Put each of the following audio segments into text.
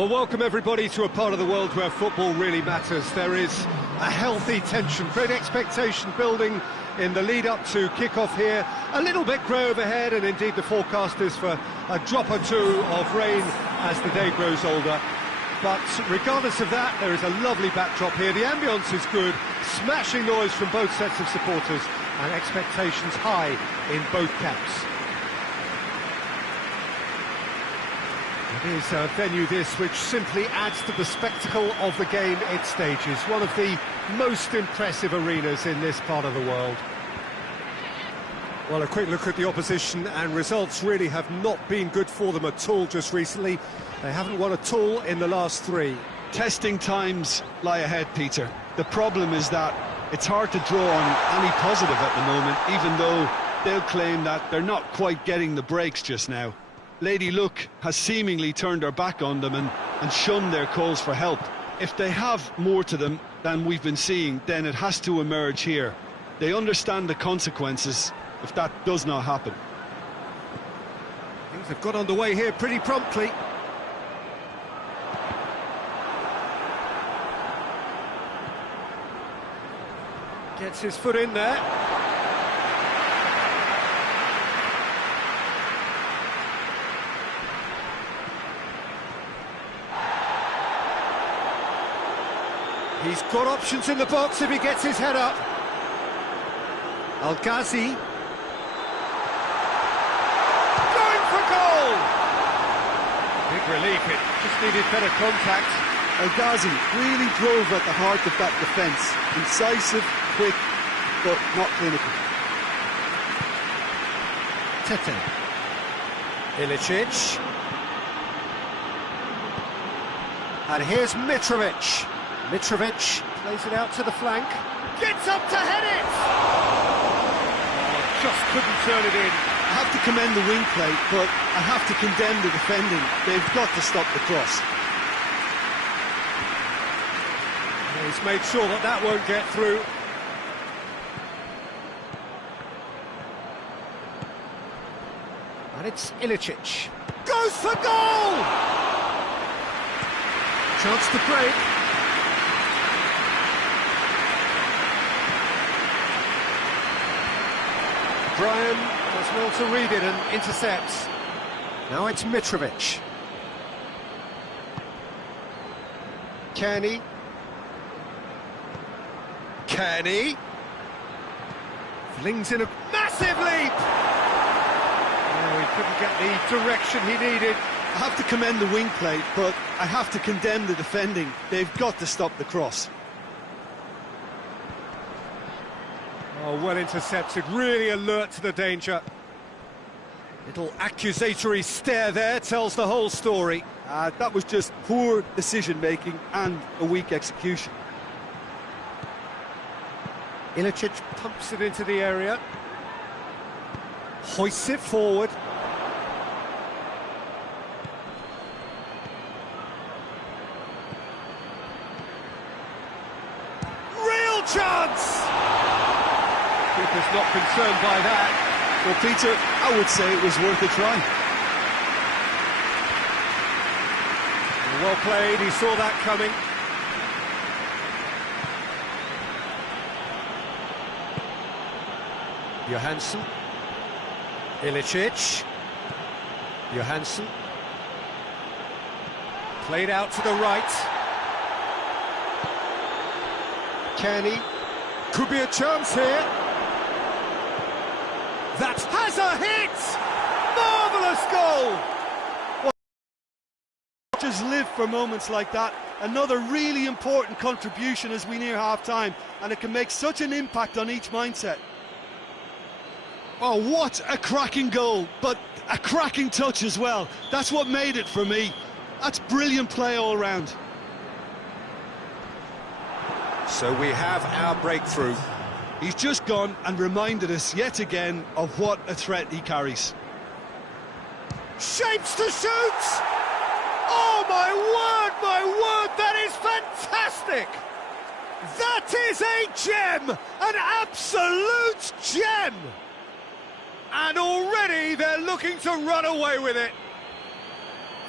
Well, welcome everybody to a part of the world where football really matters. There is a healthy tension, great expectation building in the lead-up to kick-off here. A little bit grey overhead, and indeed the forecast is for a drop or two of rain as the day grows older. But regardless of that, there is a lovely backdrop here. The ambience is good, smashing noise from both sets of supporters, and expectations high in both camps. It is a venue this which simply adds to the spectacle of the game it stages. One of the most impressive arenas in this part of the world. Well, a quick look at the opposition, and results really have not been good for them at all just recently. They haven't won at all in the last three. Testing times lie ahead, Peter. The problem is that it's hard to draw on any positive at the moment, even though they'll claim that they're not quite getting the breaks just now. Lady Luck has seemingly turned her back on them and shunned their calls for help. If they have more to them than we've been seeing, then it has to emerge here. They understand the consequences if that does not happen. Things have got underway here pretty promptly. Gets his foot in there. He's got options in the box if he gets his head up. Al-Ghazi. Going for goal! Big relief, it just needed better contact. Al-Ghazi really drove at the heart of that defence. Incisive, quick, but not clinical. Tete. Ilicic. And here's Mitrovic. Mitrovic plays it out to the flank. Gets up to head it! Oh, just couldn't turn it in. I have to commend the wing play, but I have to condemn the defending. They've got to stop the cross. He's made sure that that won't get through. And it's Ilicic. Goes for goal! Chance to break. Brian does well to read it and intercepts. Now it's Mitrovic. Kenny. Flings in a massive leap! Oh, he couldn't get the direction he needed. I have to commend the wing play, but I have to condemn the defending. They've got to stop the cross. Oh, well intercepted, really alert to the danger. Little accusatory stare there tells the whole story. That was just poor decision-making and a weak execution. Ilicic pumps it into the area. Hoists it forward. Real chance! Keeper's not concerned by that. Well, Peter, I would say it was worth a try. Well played, he saw that coming. Johansson. Ilicic. Johansson. Played out to the right. Kenny. Could be a chance here. That has a hit! Marvellous goal! Well, just live for moments like that. Another really important contribution as we near half-time, and it can make such an impact on each mindset. Oh, what a cracking goal, but a cracking touch as well. That's what made it for me. That's brilliant play all round. So we have our breakthrough. He's just gone and reminded us yet again of what a threat he carries. Shapes to shoot! Oh, my word, that is fantastic! That is a gem! An absolute gem! And already they're looking to run away with it.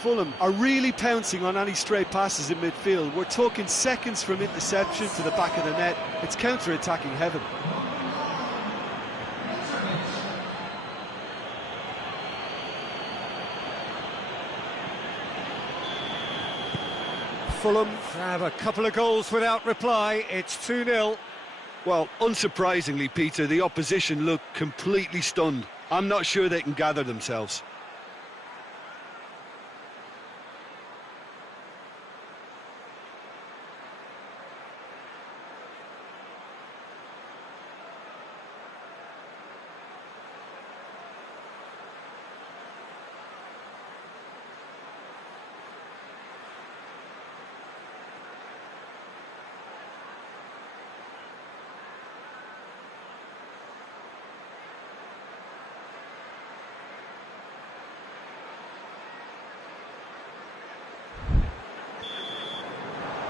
Fulham are really pouncing on any stray passes in midfield. We're talking seconds from interception to the back of the net. It's counter-attacking heaven. Fulham have a couple of goals without reply. It's 2-0. Well, unsurprisingly, Peter, the opposition look completely stunned. I'm not sure they can gather themselves.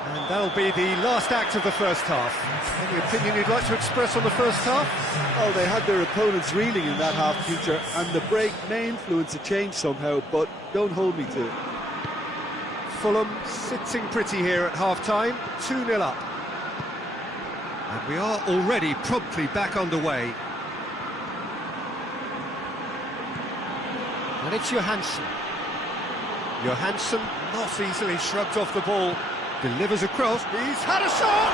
And that'll be the last act of the first half. Any opinion you'd like to express on the first half? Oh, they had their opponents reeling in that half, Peter, and the break may influence a change somehow, but don't hold me to it. Fulham sitting pretty here at half-time, 2-0 up. And we are already promptly back underway. And it's Johansson. Johansson not easily shrugged off the ball. Delivers across, he's had a shot!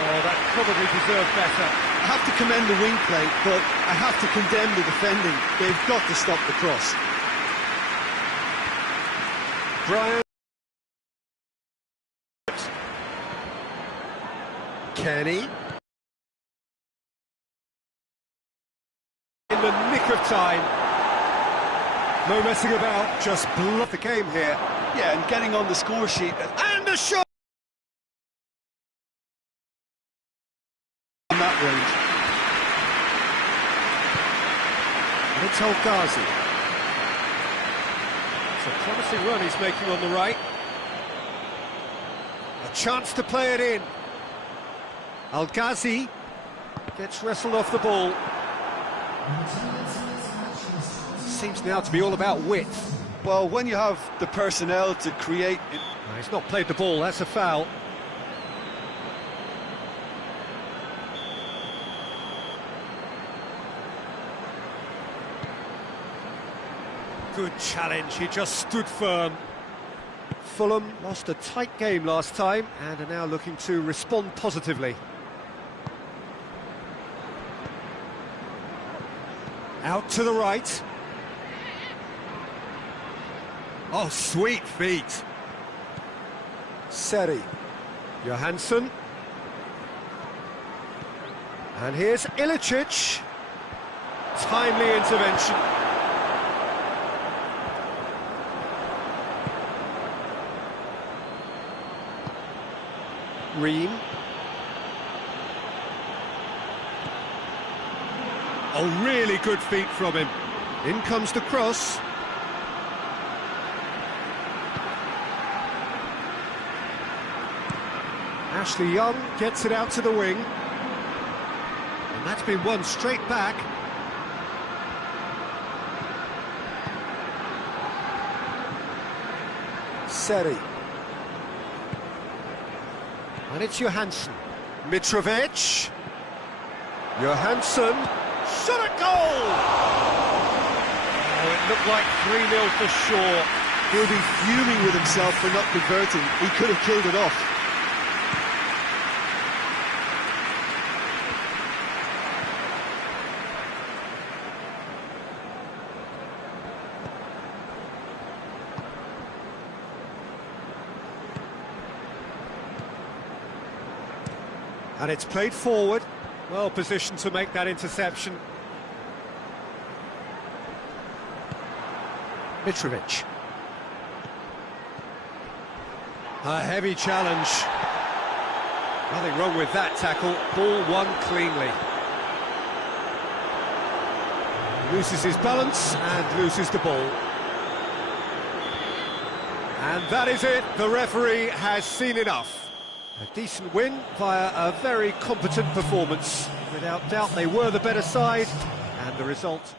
Oh, that probably deserved better. I have to commend the wing play, but I have to condemn the defending. They've got to stop the cross. Brian. Kenny. In the nick of time. No messing about, just block the game here. Yeah, and getting on the score sheet. And a shot! In that range. And it's El Ghazi. It's a promising run he's making on the right. A chance to play it in. El Ghazi gets wrestled off the ball. Seems now to be all about width. Well, when you have the personnel to create... No, he's not played the ball, that's a foul. Good challenge, he just stood firm. Fulham lost a tight game last time and are now looking to respond positively. Out to the right. Oh, sweet feet. Seri. Johansson. And here's Ilicic. Timely intervention. Ream. Oh, really good feet from him. In comes the cross. Ashley Young gets it out to the wing. And that's been won straight back. Seri. And it's Johansson. Mitrovic. Johansson. Shot at goal! Oh, it looked like 3-0 for sure. He'll be fuming with himself for not converting. He could have killed it off. And it's played forward, well positioned to make that interception. Mitrovic. A heavy challenge. Nothing wrong with that tackle, ball won cleanly. Loses his balance and loses the ball. And that is it, the referee has seen enough. A decent win via a very competent performance. Without doubt, they were the better side, and the result...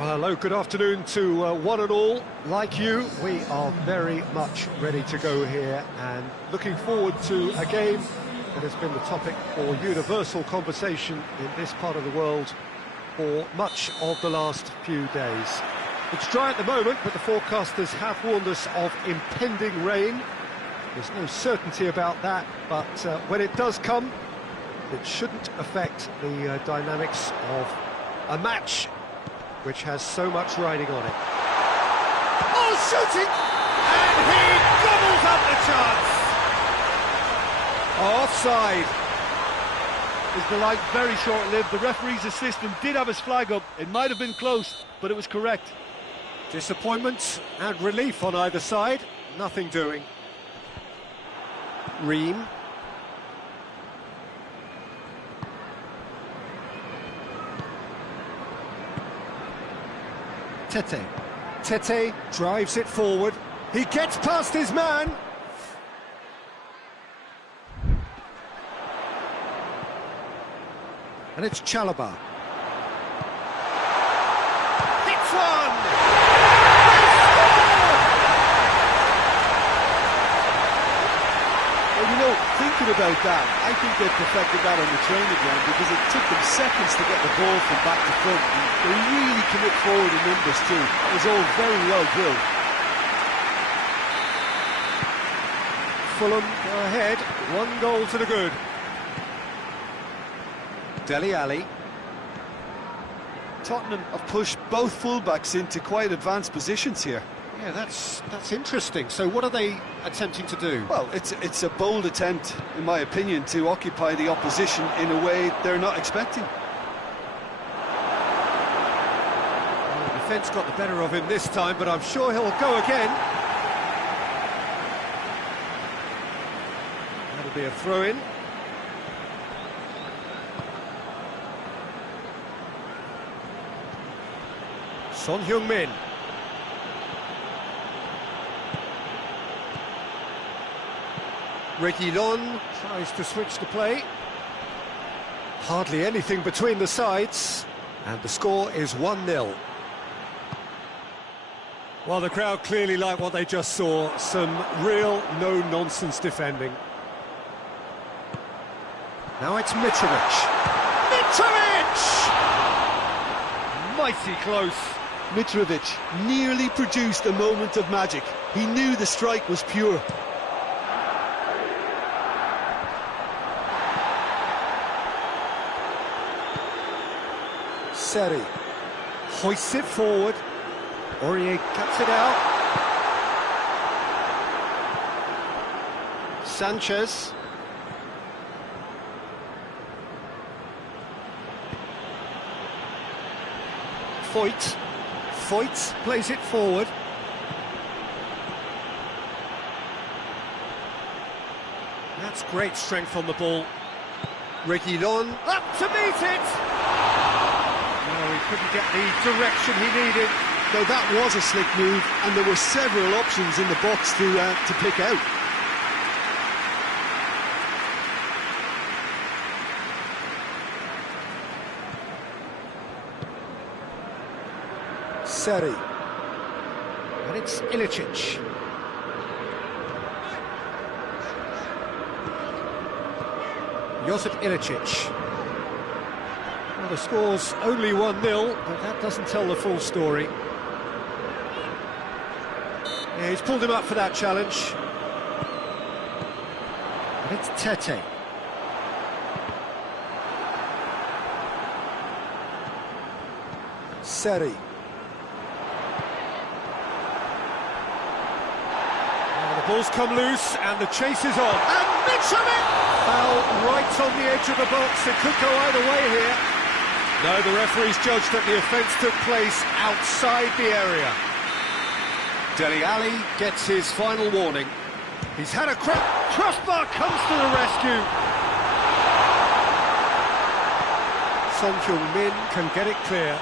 Well, hello, good afternoon to one and all. Like you, we are very much ready to go here and looking forward to a game that has been the topic for universal conversation in this part of the world for much of the last few days. It's dry at the moment, but the forecasters have warned us of impending rain. There's no certainty about that, but when it does come, it shouldn't affect the dynamics of a match which has so much riding on it. Oh, shooting! And he gobbles up the chance! Offside. Is the light very short-lived? The referee's assistant did have his flag up. It might have been close, but it was correct. Disappointment and relief on either side. Nothing doing. Ream. Tete. Tete drives it forward. He gets past his man. And it's Chalobah. Hits one! Well, you know, thinking about that, I think they perfected that on the training ground because it took them seconds to get the ball from back to front. And they really commit forward in numbers too. It was all very well drilled. Fulham go ahead, 1 goal to the good. Dele Alli. Tottenham have pushed both fullbacks into quite advanced positions here. Yeah, that's interesting. So what are they attempting to do? Well, it's a bold attempt, in my opinion, to occupy the opposition in a way they're not expecting. Well, the defence got the better of him this time, but I'm sure he'll go again. That'll be a throw-in. Son Heung-min. Reguilon tries to switch the play. Hardly anything between the sides, and the score is 1-0. Well, the crowd clearly like what they just saw. Some real no-nonsense defending. Now it's Mitrovic. Mitrovic! Mighty close. Mitrovic nearly produced a moment of magic. He knew the strike was pure. Seri hoists it forward. Aurier cuts it out. Sanchez. Foyt plays it forward. That's great strength on the ball. Reguilon up to meet it! No, he couldn't get the direction he needed. Though that was a slick move, and there were several options in the box to pick out. Seri. And it's Ilicic. Josip Ilicic. Well, the score's only 1-0, but that doesn't tell the full story. Yeah, he's pulled him up for that challenge. And it's Tete. Seri. The ball's come loose and the chase is on. And Mitrovic! Foul right on the edge of the box. It could go either way here. No, the referee's judged that the offence took place outside the area. Dele Alli gets his final warning. He's had a crossbar comes to the rescue. Son Heung-min can get it clear.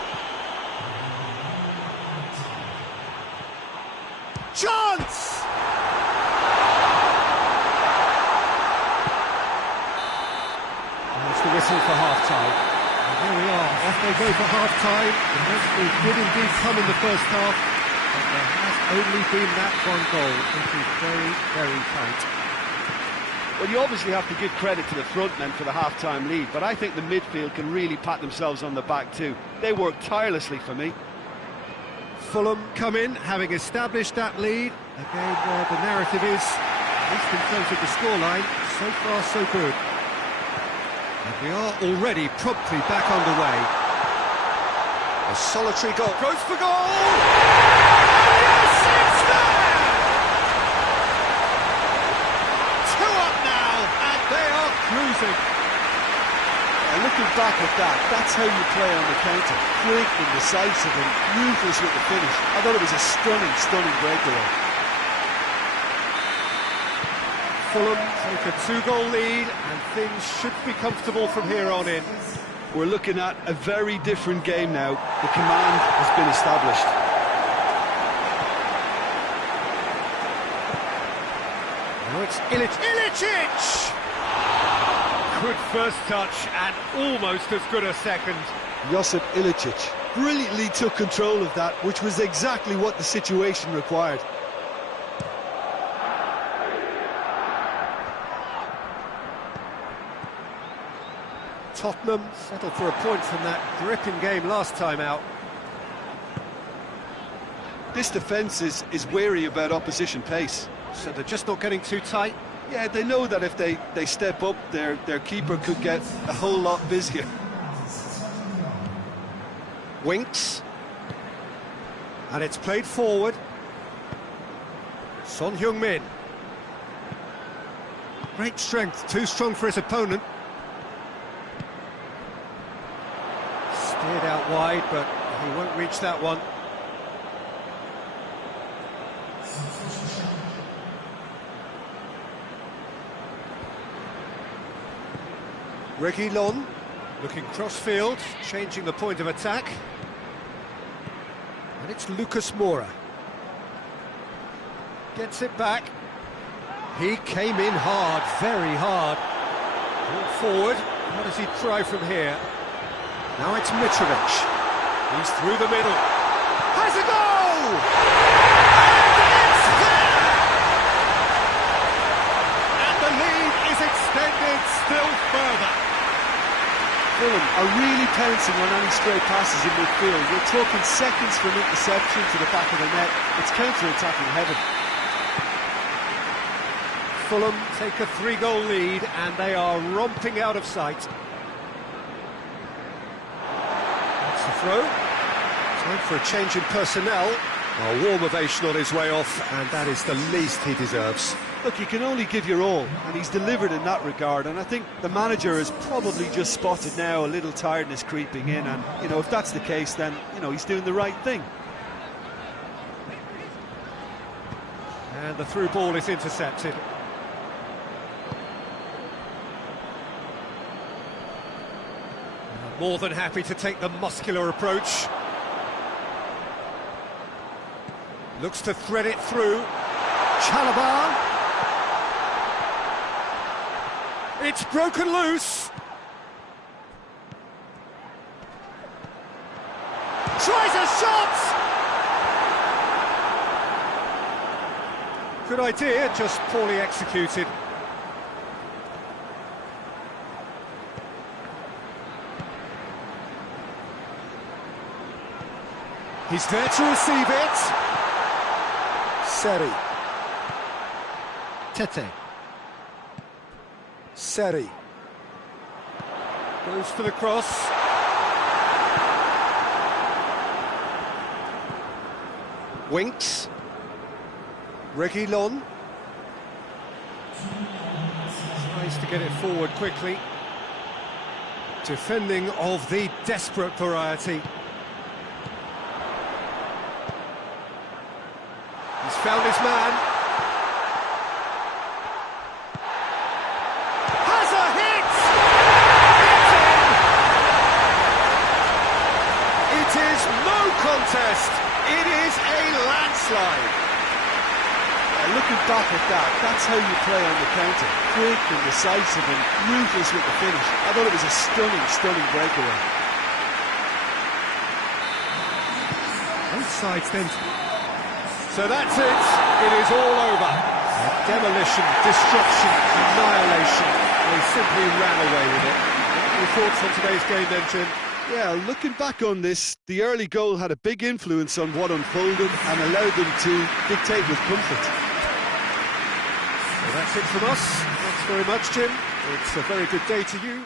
Chance! That's the whistle for half-time. Here we are, off they go for half-time. The referee did indeed come in the first half, but there has only been that one goal. It is very, very tight. Well, you obviously have to give credit to the front men for the half-time lead, but I think the midfield can really pat themselves on the back too. They work tirelessly for me. Fulham come in, having established that lead. Again, the narrative is, at least in terms of the scoreline, so far so good. And we are already promptly back underway. A solitary goal. Goes for goal! Yes, it's there! 2 up now, and they are cruising. Looking back at that, that's how you play on the counter. Quick and decisive and ruthless with the finish. I thought it was a stunning, stunning breakaway. Fulham take a 2-goal lead, and things should be comfortable from here on in. We're looking at a very different game now. The command has been established. Now it's Ilicic! Good first touch and almost as good a second. Josip Ilicic brilliantly took control of that, which was exactly what the situation required. Tottenham settled for a point from that gripping game last time out. This defence is wary about opposition pace. So they're just not getting too tight. Yeah, they know that if they step up, their keeper could get a whole lot busier. Winks. And it's played forward. Son Heung-min. Great strength, too strong for his opponent. Steered out wide, but he won't reach that one. Reguilon, looking cross-field, changing the point of attack. And it's Lucas Moura. Gets it back. He came in hard, very hard. Ball forward, what does he try from here? Now it's Mitrovic. He's through the middle. Has a goal! And it's there! And the lead is extended still further. Fulham are really pouncing on any stray passes in midfield. We're talking seconds from interception to the back of the net. It's counter-attacking heaven. Fulham take a 3-goal lead and they are romping out of sight. That's the throw. Time for a change in personnel. A warm ovation on his way off, and that is the least he deserves. Look, you can only give your all, and he's delivered in that regard, and I think the manager has probably just spotted now a little tiredness creeping in, and, you know, if that's the case, then, you know, he's doing the right thing. And the through ball is intercepted. More than happy to take the muscular approach. Looks to thread it through. Chalobah. It's broken loose. Tries a shot. Good idea, just poorly executed. He's there to receive it. Seri. Tete. Seri. Goes for the cross. Winks. Reguilon. Tries to get it forward quickly. Defending of the desperate variety. He's found his man. Has a hit! It's in! It is no contest. It is a landslide. Looking back at that, that's how you play on the counter. Quick and decisive and ruthless with the finish. I thought it was a stunning, stunning breakaway. sides then. So that's it. It is all over. Demolition, destruction, annihilation. They simply ran away with it. Your thoughts on today's game then, Jim? Yeah, looking back on this, the early goal had a big influence on what unfolded and allowed them to dictate with comfort. Well, that's it from us. Thanks very much, Jim. It's a very good day to you.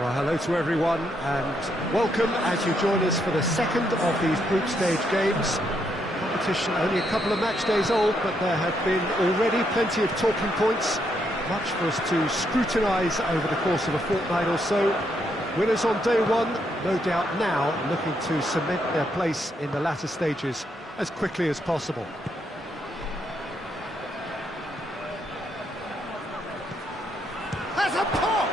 Well, hello to everyone and welcome as you join us for the second of these group stage games. Competition only a couple of match days old, but there have been already plenty of talking points, much for us to scrutinise over the course of a fortnight or so. Winners on day one, no doubt now looking to cement their place in the latter stages as quickly as possible. Has a pop!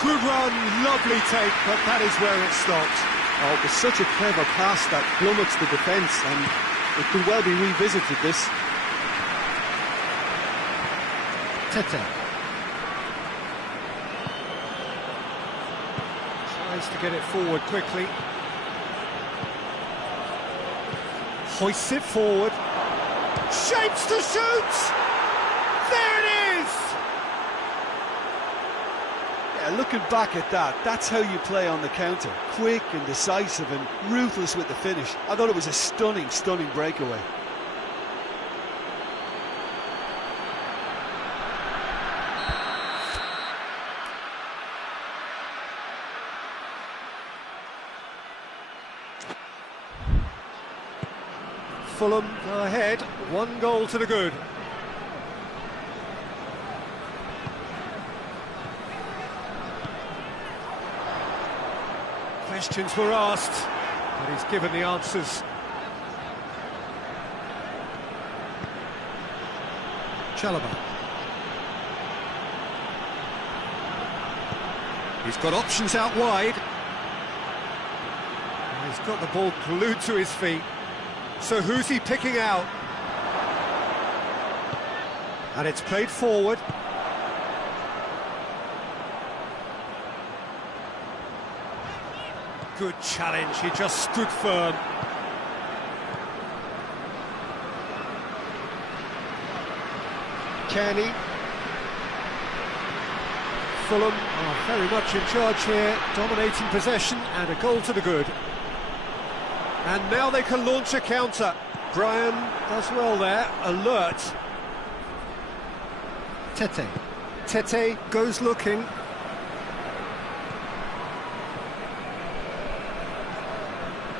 Good run, lovely take, but that is where it stopped. Oh, it was such a clever pass that flummoxed the defence, and it could well be revisited, this. Tete. Tries to get it forward quickly. Hoists it forward. Shapes to shoot! There it is! Looking back at that, that's how you play on the counter. Quick and decisive and ruthless with the finish. I thought it was a stunning, stunning breakaway. Fulham go ahead, 1 goal to the good. Questions were asked, but he's given the answers. Chalobah. He's got options out wide. He's got the ball glued to his feet. So who's he picking out? And it's played forward. Good challenge, he just stood firm. Kenny. Fulham are very much in charge here, dominating possession and a goal to the good. And now they can launch a counter. Brian does well there, alert. Tete. Tete goes looking.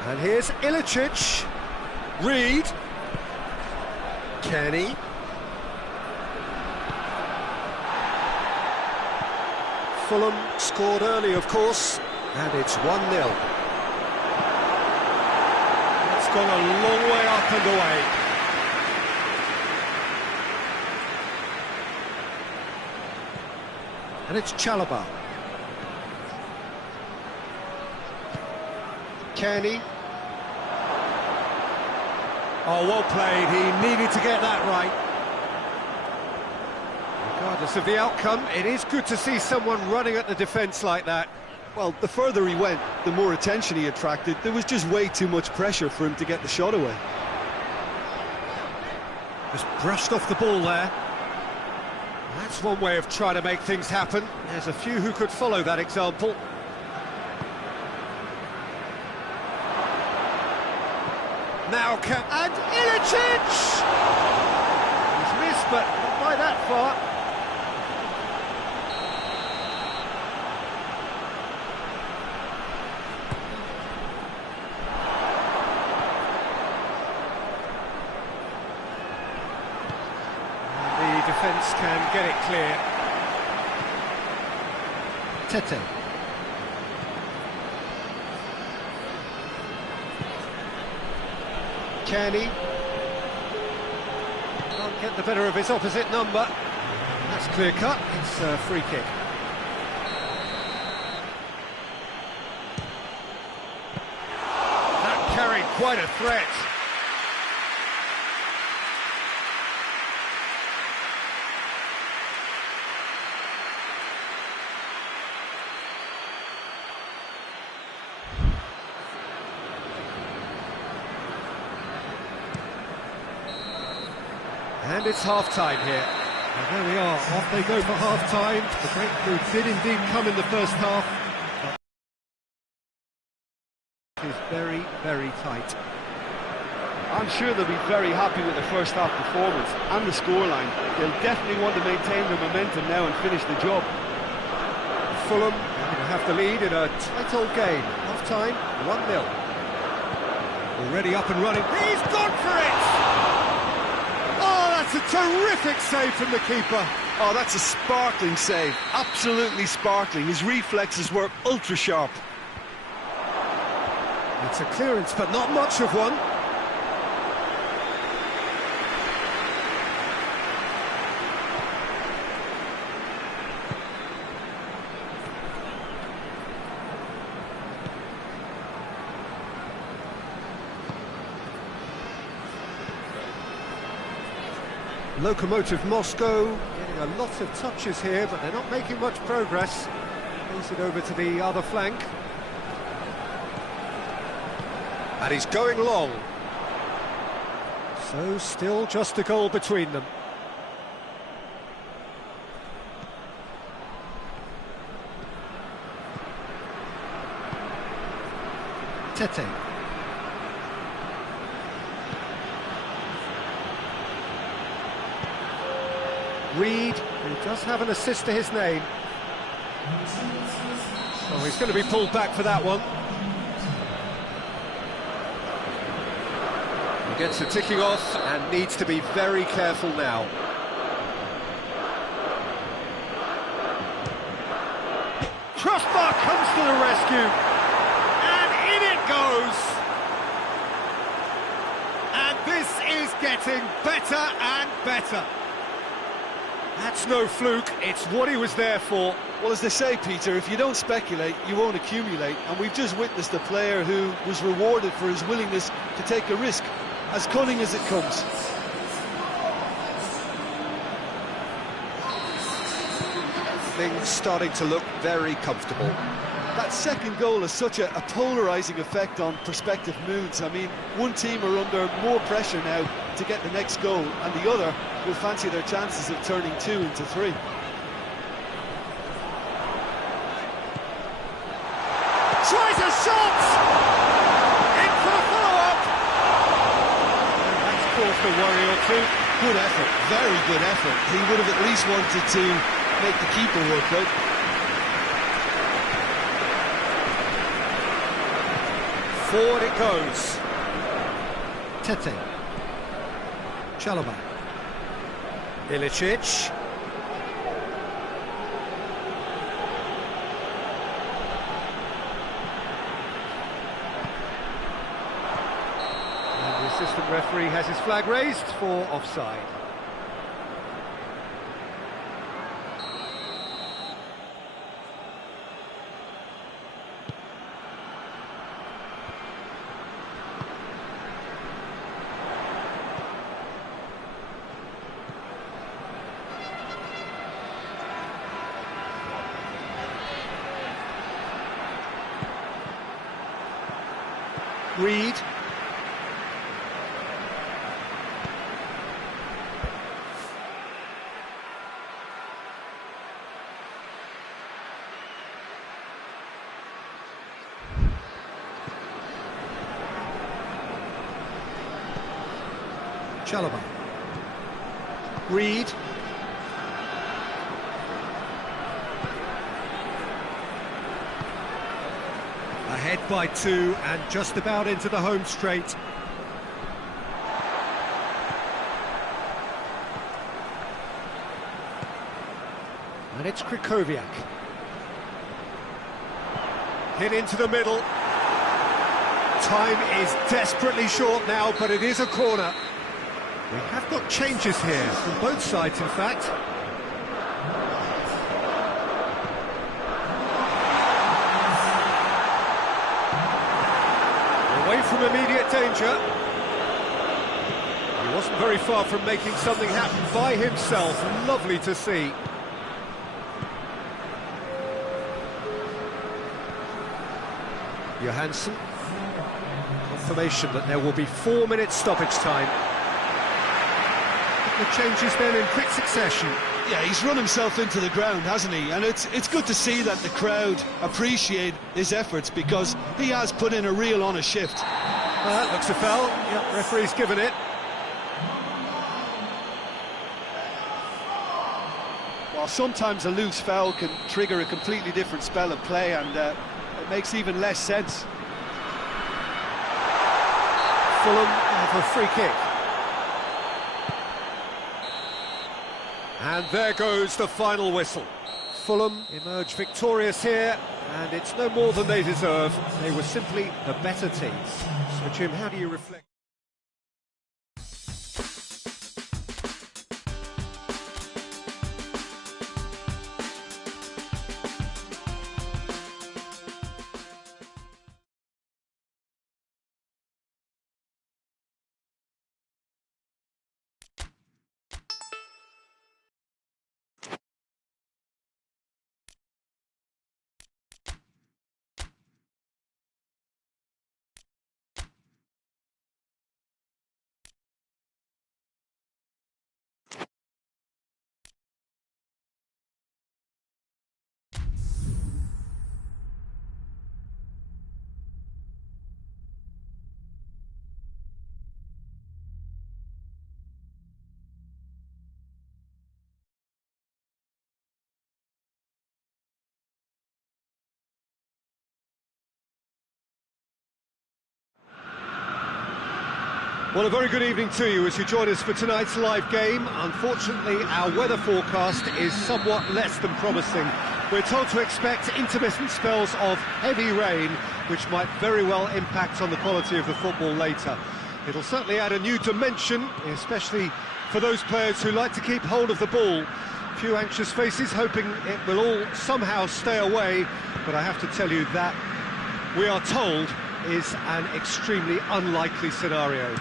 And here's Ilicic. Reed. Kenny. Fulham scored early, of course, and it's 1-0. It's gone a long way up and away. And it's Chalobah. Kenny. Oh, well played. He needed to get that right. Regardless of the outcome, it is good to see someone running at the defence like that. Well, the further he went, the more attention he attracted. There was just way too much pressure for him to get the shot away. Just brushed off the ball there. That's one way of trying to make things happen. There's a few who could follow that example. Now can... and Ilicic! He's missed, but not by that far. And the defence can get it clear. Tete. Kenny can't get the better of his opposite number. That's clear cut. It's a free kick. That carried quite a threat. And it's half-time here. And there we are, off they go for half-time. The breakthrough did indeed come in the first half. But it is very, very tight. I'm sure they'll be very happy with the first half performance and the scoreline. They'll definitely want to maintain their momentum now and finish the job. Fulham going to have the lead in a tight old game. Half-time, 1-0. Already up and running. He's gone for it! That's a terrific save from the keeper. Oh, that's a sparkling save. Absolutely sparkling. His reflexes were ultra sharp. It's a clearance, but not much of one. Lokomotiv Moscow getting a lot of touches here, but they're not making much progress. Plays it over to the other flank. And he's going long. So still just a goal between them. Tete. Reed, who does have an assist to his name. Oh, he's going to be pulled back for that one. He gets the ticking off and needs to be very careful now. Crossbar comes to the rescue. And in it goes. And this is getting better and better. That's no fluke, it's what he was there for. Well, as they say, Peter, if you don't speculate, you won't accumulate. And we've just witnessed a player who was rewarded for his willingness to take a risk, as cunning as it comes. Things starting to look very comfortable. That second goal has such a polarising effect on prospective moods. I mean, one team are under more pressure now to get the next goal, and the other will fancy their chances of turning 2 into 3. Tries a shot! In for the follow-up! And that's caused a worry or two. Good effort, very good effort. He would have at least wanted to make the keeper work out. Forward it goes. Tete. Chalobah. Ilicic. And the assistant referee has his flag raised for offside. Reed. Chalobah. Reed. Ahead by 2 and just about into the home straight. And it's Krychowiak. Hit into the middle. Time is desperately short now, but it is a corner. We have got changes here, from both sides in fact. Away from immediate danger. He wasn't very far from making something happen by himself. Lovely to see. Johansson. Confirmation that there will be 4 minutes stoppage time. The changes then in quick succession. Yeah, he's run himself into the ground, hasn't he? And it's good to see that the crowd appreciate his efforts, because he has put in a real honest shift. That looks a foul. Yep, referee's given it. While sometimes a loose foul can trigger a completely different spell of play, and it makes even less sense. Fulham have a free kick. And there goes the final whistle. Fulham emerge victorious here, and it's no more than they deserve. They were simply the better team. So, Jim, how do you reflect? Well, a very good evening to you as you join us for tonight's live game. Unfortunately, our weather forecast is somewhat less than promising. We're told to expect intermittent spells of heavy rain, which might very well impact on the quality of the football later. It'll certainly add a new dimension, especially for those players who like to keep hold of the ball. Few anxious faces hoping it will all somehow stay away, but I have to tell you that we are told is an extremely unlikely scenario.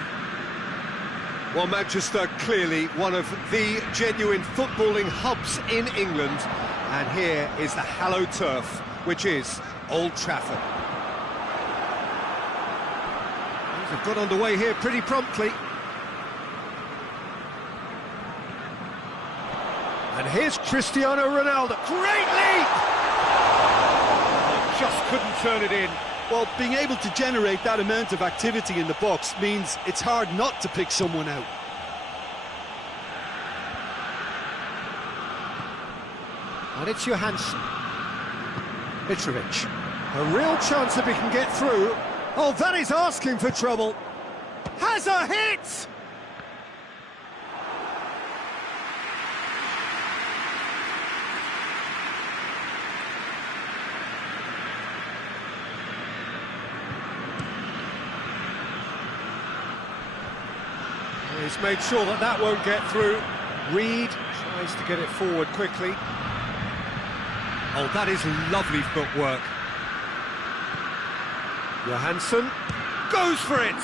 Well, Manchester, clearly one of the genuine footballing hubs in England, and here is the hallowed turf, which is Old Trafford. They've got underway here pretty promptly. And here's Cristiano Ronaldo. Great leap! Just couldn't turn it in. Well, being able to generate that amount of activity in the box means it's hard not to pick someone out. And it's Johansson. Mitrovic. A real chance if he can get through. Oh, that is asking for trouble. Has a hit! He's made sure that that won't get through. Reed tries to get it forward quickly. Oh, that is lovely footwork. Johansson goes for it.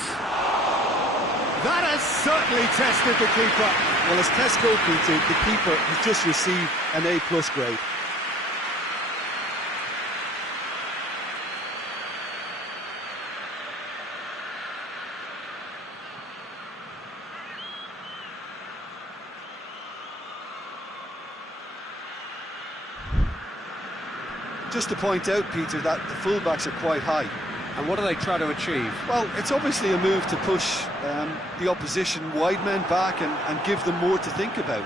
That has certainly tested the keeper. Well, as test goalkeeper, the keeper has just received an A+ grade. Just to point out, Peter, that the fullbacks are quite high. And what do they try to achieve? Well, it's obviously a move to push the opposition wide men back and give them more to think about.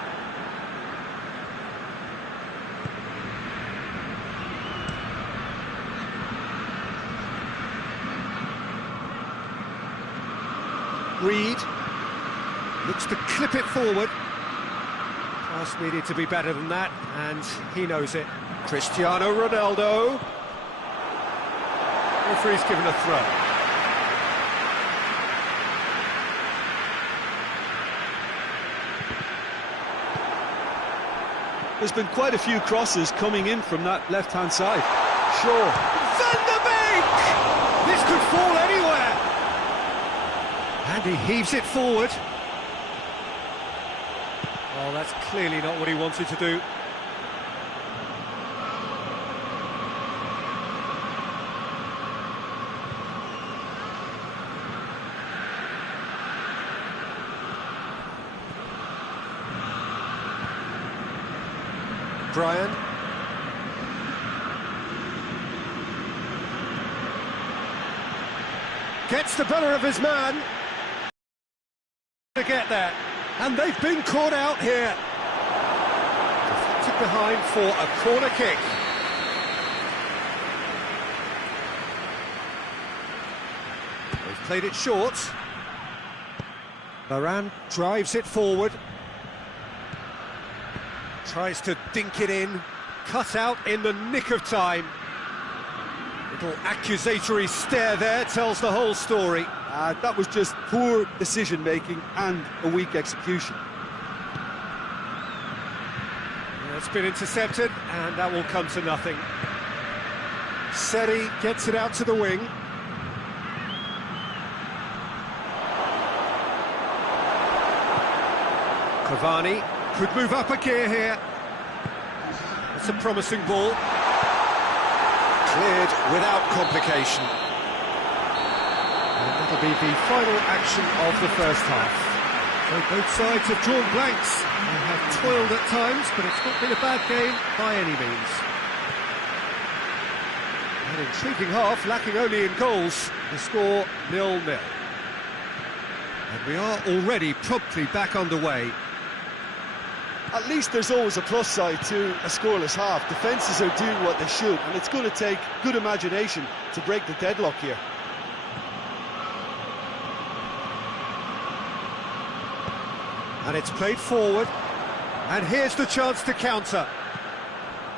Reed looks to clip it forward. Pass needed to be better than that, and he knows it. Cristiano Ronaldo. Referee's given a throw. There's been quite a few crosses coming in from that left-hand side. Sure. Van der Beek! This could fall anywhere. And he heaves it forward. Oh, that's clearly not what he wanted to do. Brian. Gets the better of his man. To get there. And they've been caught out here. Deflected behind for a corner kick. They've played it short. Varane drives it forward. Tries to dink it in, cut out in the nick of time. Little accusatory stare there tells the whole story. That was just poor decision-making and a weak execution. It's been intercepted, and that will come to nothing. Seri gets it out to the wing. Cavani could move up a gear here. It's a promising ball. Cleared without complication. And that'll be the final action of the first half. So both sides have drawn blanks. They have toiled at times, but it's not been a bad game by any means. An intriguing half, lacking only in goals. The score 0-0. And we are already promptly back underway. At least there's always a plus side to a scoreless half. Defences are doing what they should, and it's going to take good imagination to break the deadlock here. And it's played forward, and here's the chance to counter.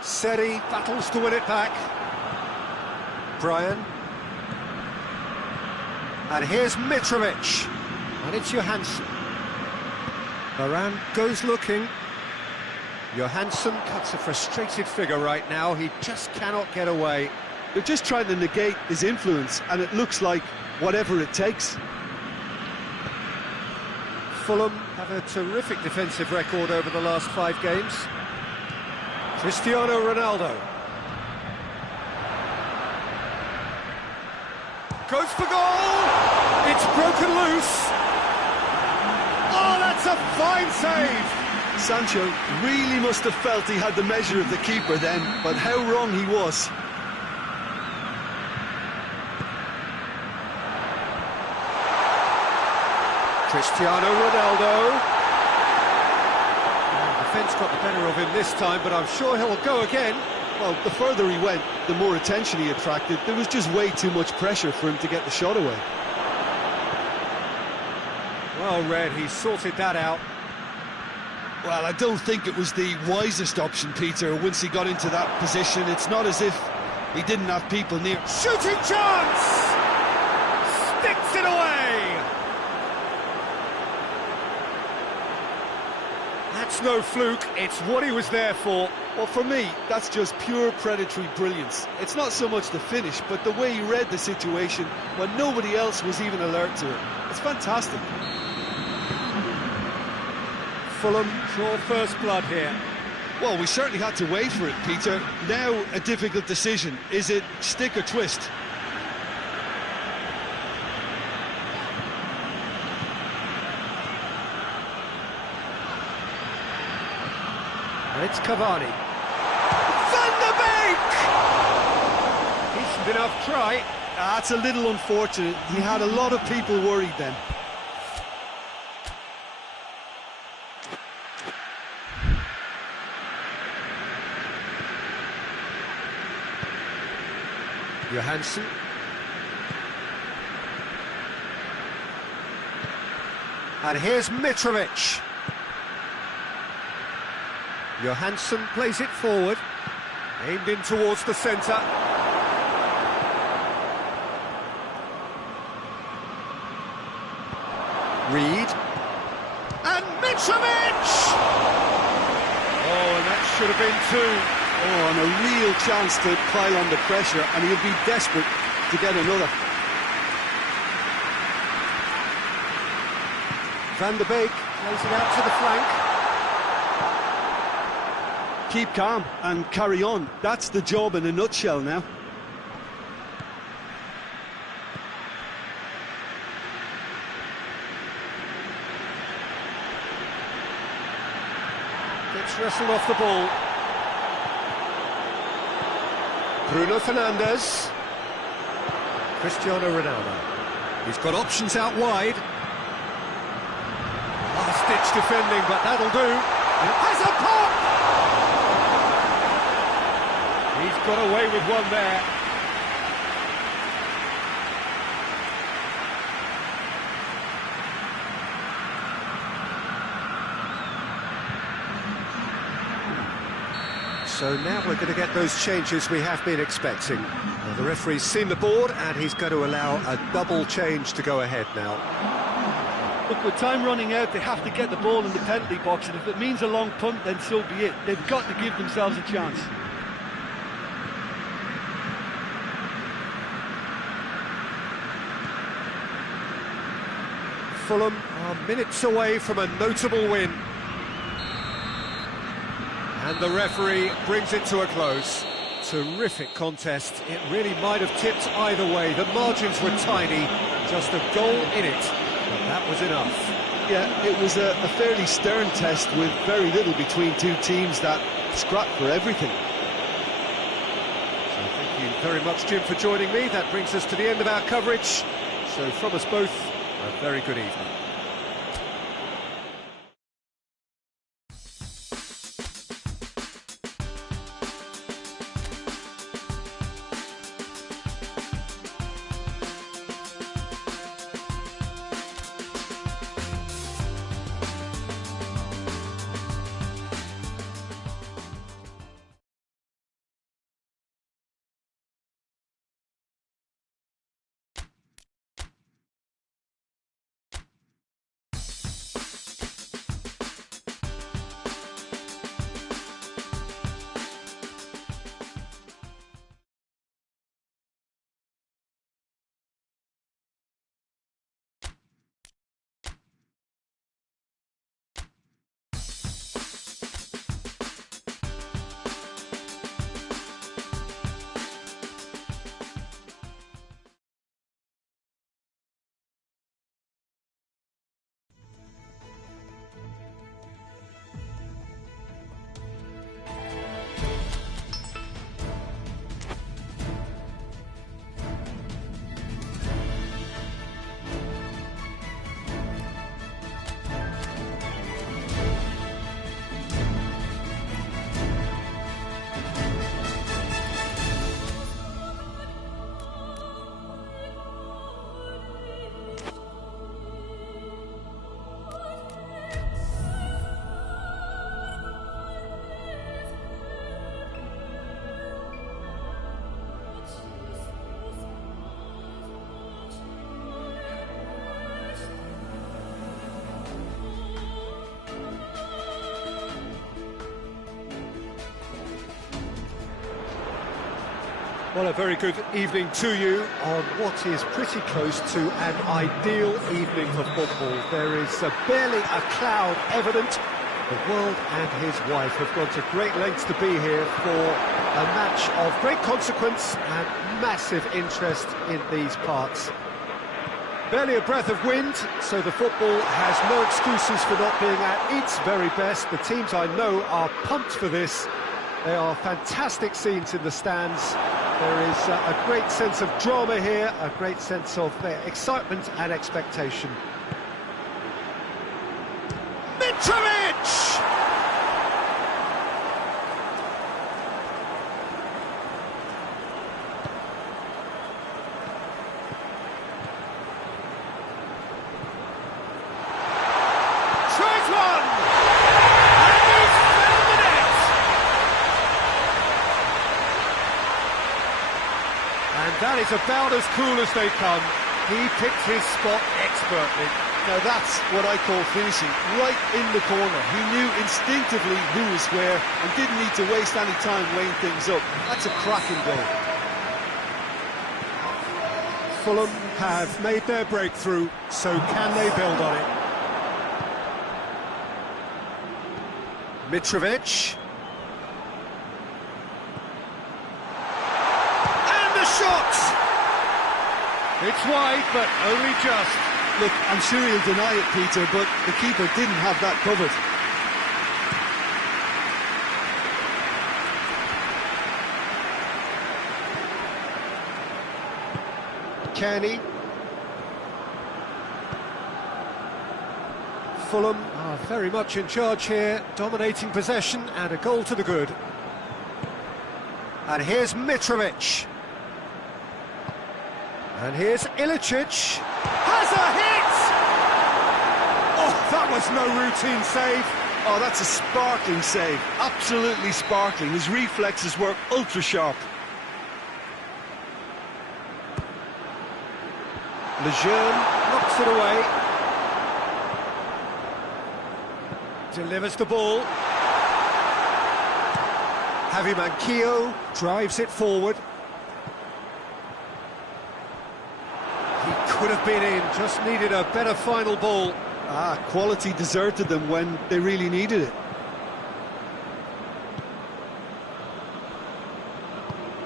Seri battles to win it back. Brian. And here's Mitrovic. And it's Johansson. Varane goes looking. Johansson cuts a frustrated figure right now. He just cannot get away. They're just trying to negate his influence, and it looks like whatever it takes. Fulham have a terrific defensive record over the last 5 games. Cristiano Ronaldo. Goes for goal! It's broken loose! Oh, that's a fine save! Sancho really must have felt he had the measure of the keeper then, but how wrong he was. Cristiano Ronaldo. The defence got the better of him this time, but I'm sure he'll go again. Well, the further he went, the more attention he attracted. There was just way too much pressure for him to get the shot away. Well read, he sorted that out. Well, I don't think it was the wisest option, Peter, once he got into that position. It's not as if he didn't have people near. Shooting chance! Sticks it away! That's no fluke, it's what he was there for. Well, for me, that's just pure predatory brilliance. It's not so much the finish, but the way he read the situation when nobody else was even alert to it. It's fantastic. Fulham draw first blood here. Well, we certainly had to wait for it, Peter. Now a difficult decision. Is it stick or twist? It's Cavani. Van der Beek! Decent enough try. That's a little unfortunate. He had a lot of people worried then. Johansson. And here's Mitrovic. Johansson plays it forward, aimed in towards the centre. Reed. And Mitrovic! Oh, and that should have been 2. Oh, and a real chance to pile on the pressure, and he'll be desperate to get another. Van der Beek plays it out to the flank. Keep calm and carry on. That's the job in a nutshell now. Gets wrestled off the ball. Bruno Fernandes. Cristiano Ronaldo. He's got options out wide. Last-ditch defending, but that'll do. Has a pop! He's got away with one there. So now we're going to get those changes we have been expecting. Well, the referee's seen the board and he's going to allow a double change to go ahead now. Look, with time running out, they have to get the ball in the penalty box, and if it means a long punt, then so be it. They've got to give themselves a chance. Fulham are minutes away from a notable win. And the referee brings it to a close. Terrific contest. It really might have tipped either way. The margins were tiny, just a goal in it, but that was enough. Yeah, it was a fairly stern test with very little between two teams that scrapped for everything. So thank you very much, Jim, for joining me. That brings us to the end of our coverage. So from us both, a very good evening. Well, a very good evening to you on what is pretty close to an ideal evening for football. There is barely a cloud evident. The world and his wife have gone to great lengths to be here for a match of great consequence and massive interest in these parts. Barely a breath of wind, so the football has no excuses for not being at its very best. The teams I know are pumped for this. They are fantastic scenes in the stands. There is a great sense of drama here, a great sense of excitement and expectation. Mitrovic! Tries one! And he's found the net! And that is about as cool as they come. He picked his spot expertly. Now that's what I call finishing, right in the corner. He knew instinctively who was where and didn't need to waste any time weighing things up. That's a cracking goal. Fulham have made their breakthrough, so can they build on it? Mitrovic. And the shot! It's wide, but only just. Look, I'm sure he'll deny it, Peter, but the keeper didn't have that covered. Kenny. Fulham are very much in charge here, dominating possession and a goal to the good. And here's Mitrovic. And here's Ilicic. Has a hit! Oh, that was no routine save. Oh, that's a sparkling save. Absolutely sparkling. His reflexes were ultra sharp. Lejeune knocks it away. Delivers the ball. Javi Manquillo drives it forward. He could have been in, just needed a better final ball. Quality deserted them when they really needed it.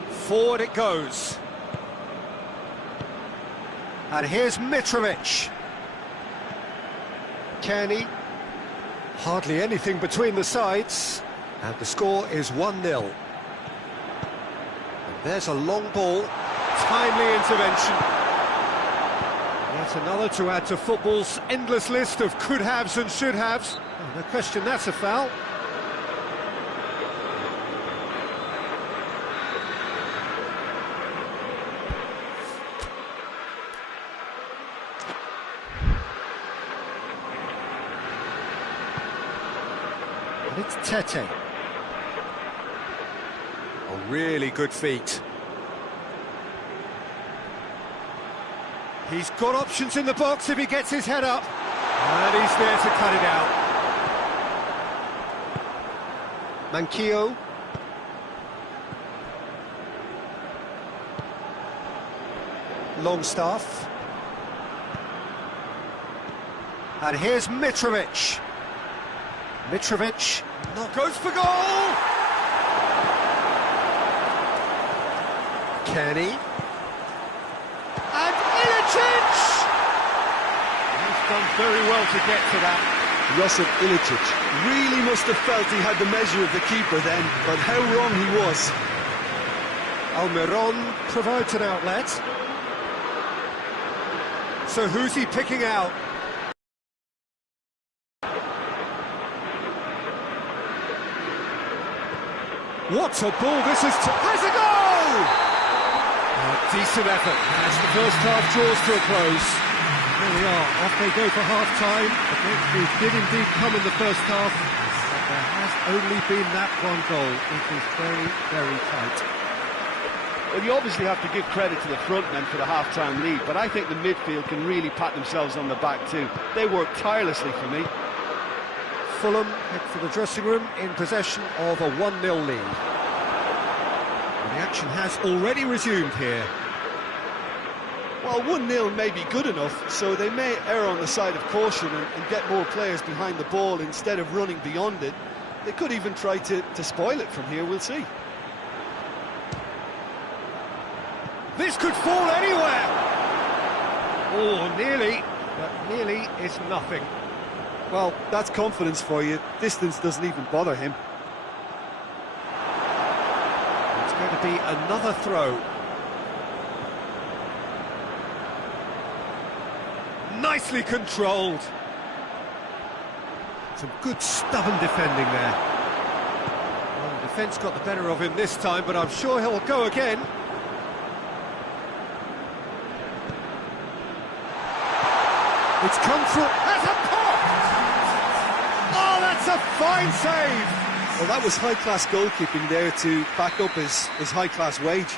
Forward it goes. And here's Mitrovic. Kenny. Hardly anything between the sides. And the score is 1-0. And there's a long ball. Timely intervention. Yet another to add to football's endless list of could-haves and should-haves. Oh, no question that's a foul. And it's Tete. Oh, really good feet. He's got options in the box if he gets his head up. And he's there to cut it out. Manquillo. Longstaff. And here's Mitrovic. Mitrovic goes for goal! Kenny. And Ilicic! He's done very well to get to that. Russell Ilicic really must have felt he had the measure of the keeper then, but how wrong he was. Almiron provides an outlet. So who's he picking out? What a ball this is to... Has a goal! Decent effort as the first half draws to a close. Here we are, off they go for half-time. The breakthrough did indeed come in the first half, but there has only been that one goal. It is very, very tight. Well, you obviously have to give credit to the front men for the half-time lead, but I think the midfield can really pat themselves on the back too. They worked tirelessly for me. Fulham head for the dressing room in possession of a 1-0 lead. The action has already resumed here. Well, 1-0 may be good enough, so they may err on the side of caution and get more players behind the ball instead of running beyond it. They could even try to spoil it from here, we'll see. This could fall anywhere! Oh, nearly, but nearly is nothing. Well, that's confidence for you. Distance doesn't even bother him. It's going to be another throw. Nicely controlled. Some good stubborn defending there. Well, the defence got the better of him this time, but I'm sure he'll go again. It's come through as a pop! Oh, that's a fine save! Well, that was high-class goalkeeping there to back up his high-class wage.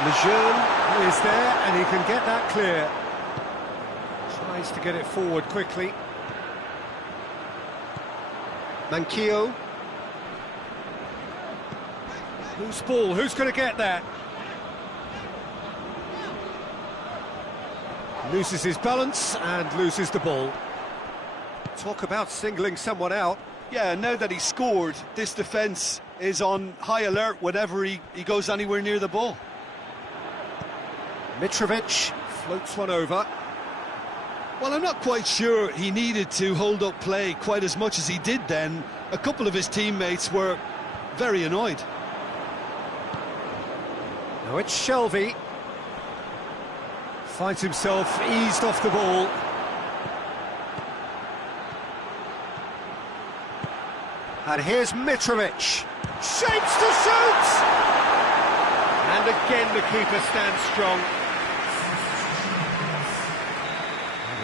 Lejeune is there, and he can get that clear. Tries to get it forward quickly. Manquillo. Who's ball? Who's going to get that? Loses his balance and loses the ball. Talk about singling someone out. Yeah, now that he scored, this defence is on high alert whenever he goes anywhere near the ball. Mitrovic floats one over. Well, I'm not quite sure he needed to hold up play quite as much as he did then. A couple of his teammates were very annoyed. Now it's Shelvey. Finds himself eased off the ball. And here's Mitrovic. Shapes to shoot! And again the keeper stands strong.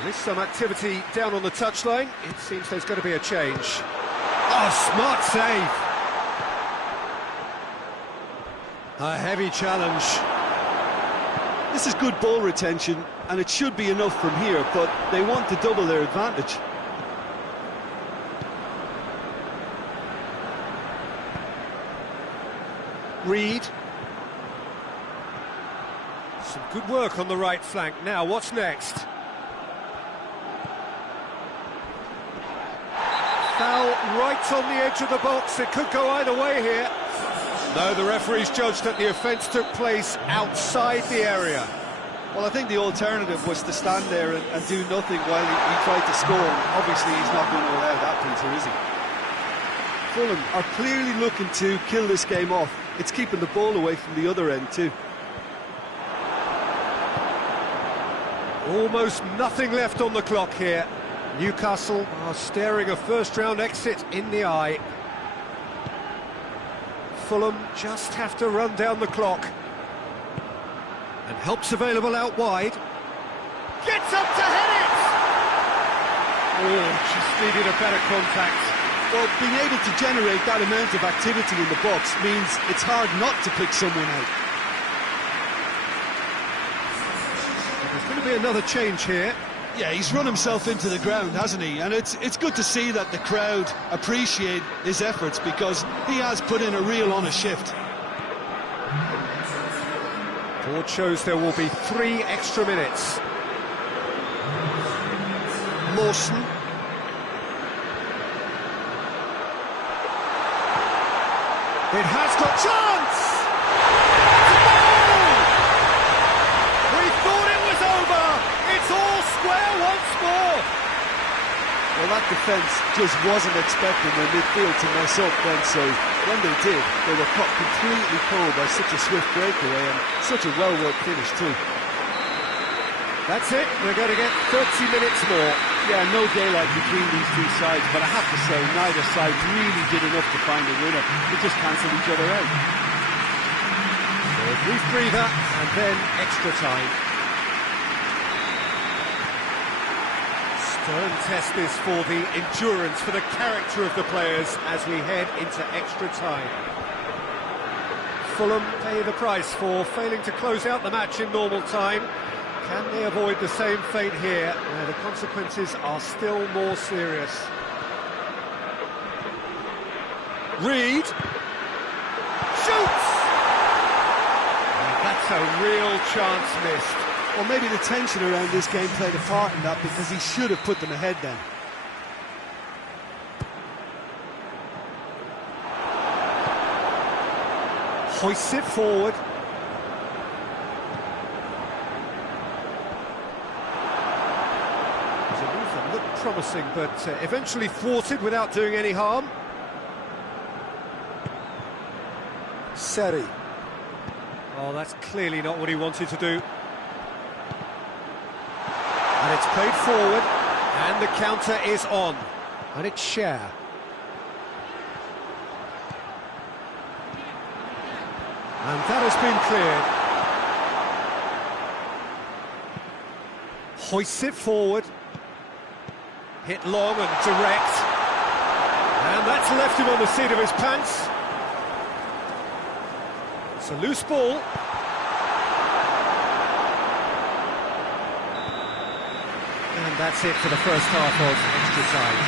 There is some activity down on the touchline. It seems there's going to be a change. Oh, smart save. A heavy challenge. This is good ball retention, and it should be enough from here, but they want to double their advantage. Reed. Some good work on the right flank. Now, what's next? Foul right on the edge of the box. It could go either way here. No, the referee's judged that the offence took place outside the area. Well, I think the alternative was to stand there and do nothing while he tried to score. Obviously, he's not going to allow that, Peter, is he? Fulham are clearly looking to kill this game off. It's keeping the ball away from the other end, too. Almost nothing left on the clock here. Newcastle are staring a first-round exit in the eye. Fulham just have to run down the clock. And help's available out wide. Gets up to head it! Oh, just needed a better contact. Well, being able to generate that amount of activity in the box means it's hard not to pick someone out. There's going to be another change here. Yeah, he's run himself into the ground, hasn't he? And it's good to see that the crowd appreciate his efforts, because he has put in a real honest shift. Board shows there will be 3 extra minutes. Mawson. It has got chance! We thought it was over! It's all square once more! Well, that defence just wasn't expecting their midfield to mess up then, so when they did, they were caught completely cold by such a swift breakaway and such a well-worked finish too. That's it, we're going to get 30 minutes more. Yeah, no daylight between these two sides, but I have to say, neither side really did enough to find a winner. They just cancelled each other out. So a brief breather, and then extra time. Stern test this for the endurance, for the character of the players as we head into extra time. Fulham pay the price for failing to close out the match in normal time. Can they avoid the same fate here, where the consequences are still more serious? Reed. a real chance missed. Well, maybe the tension around this game played a part in that, because he should have put them ahead then. Hoists it forward. The move looked promising, but eventually thwarted without doing any harm. Seri. Oh, that's clearly not what he wanted to do. And it's played forward, and the counter is on. And it's Cher. And that has been cleared. Hoists it forward. Hit long and direct. And that's left him on the seat of his pants. It's a loose ball. And that's it for the first half of extra time.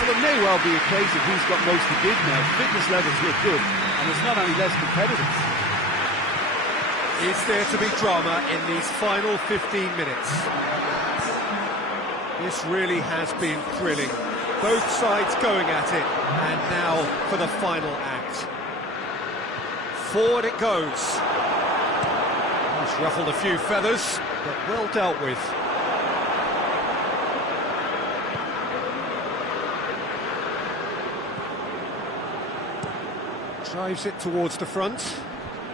Well, it may well be a case of who's got most to give now. Fitness levels look good, and it's not any less competitive. Is there to be drama in these final 15 minutes? This really has been thrilling. Both sides going at it, and now for the final act. Forward it goes. It's ruffled a few feathers, but well dealt with. Drives it towards the front.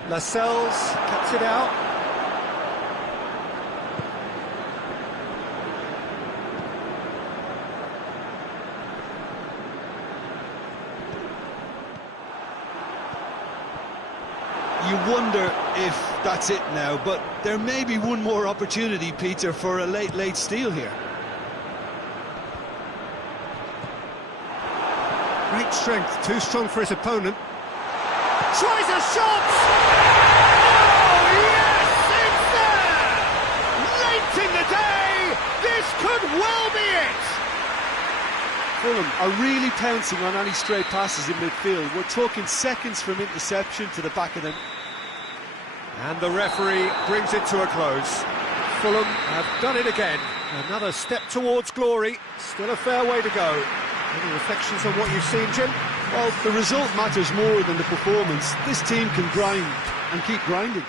Lascelles cuts it out. You wonder if that's it now, but there may be one more opportunity, Peter, for a late steal here. Great strength, too strong for his opponent. Tries a shot! Oh, yes, it's there! Late in the day, this could well be it! Fulham are really pouncing on any stray passes in midfield. We're talking seconds from interception to the back of them. And the referee brings it to a close. Fulham have done it again. Another step towards glory. Still a fair way to go. Any reflections on what you've seen, Jim? Well, the result matters more than the performance. This team can grind and keep grinding.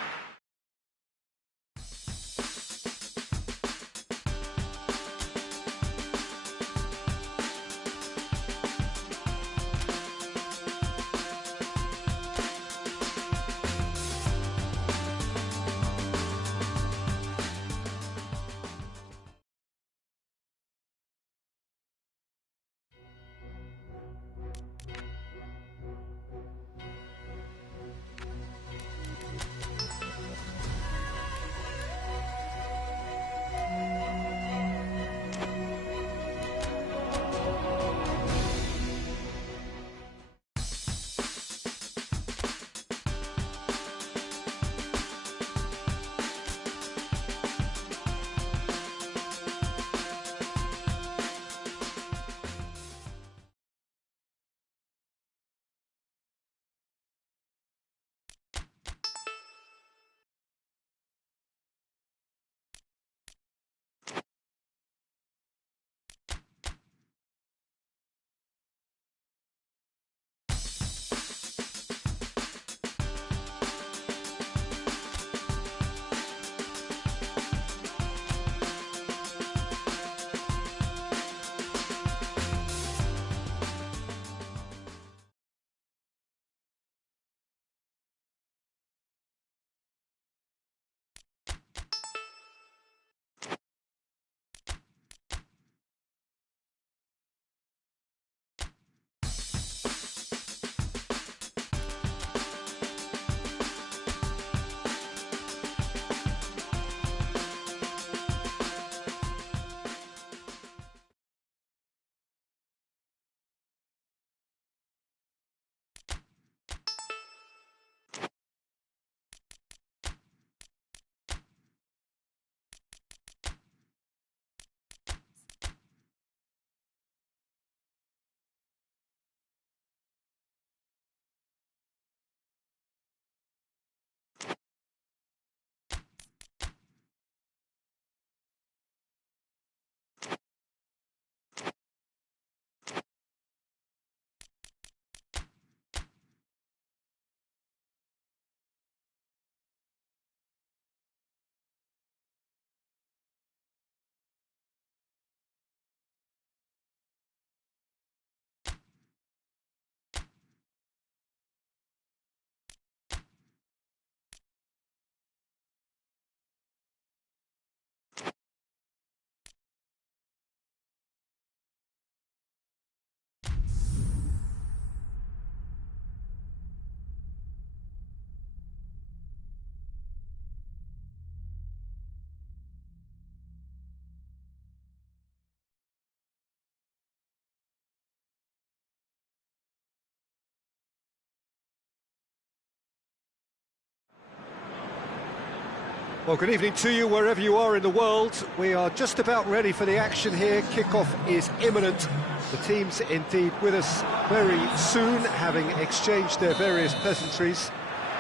Well, good evening to you wherever you are in the world. We are just about ready for the action here. Kickoff is imminent. The team's indeed with us very soon, having exchanged their various pleasantries.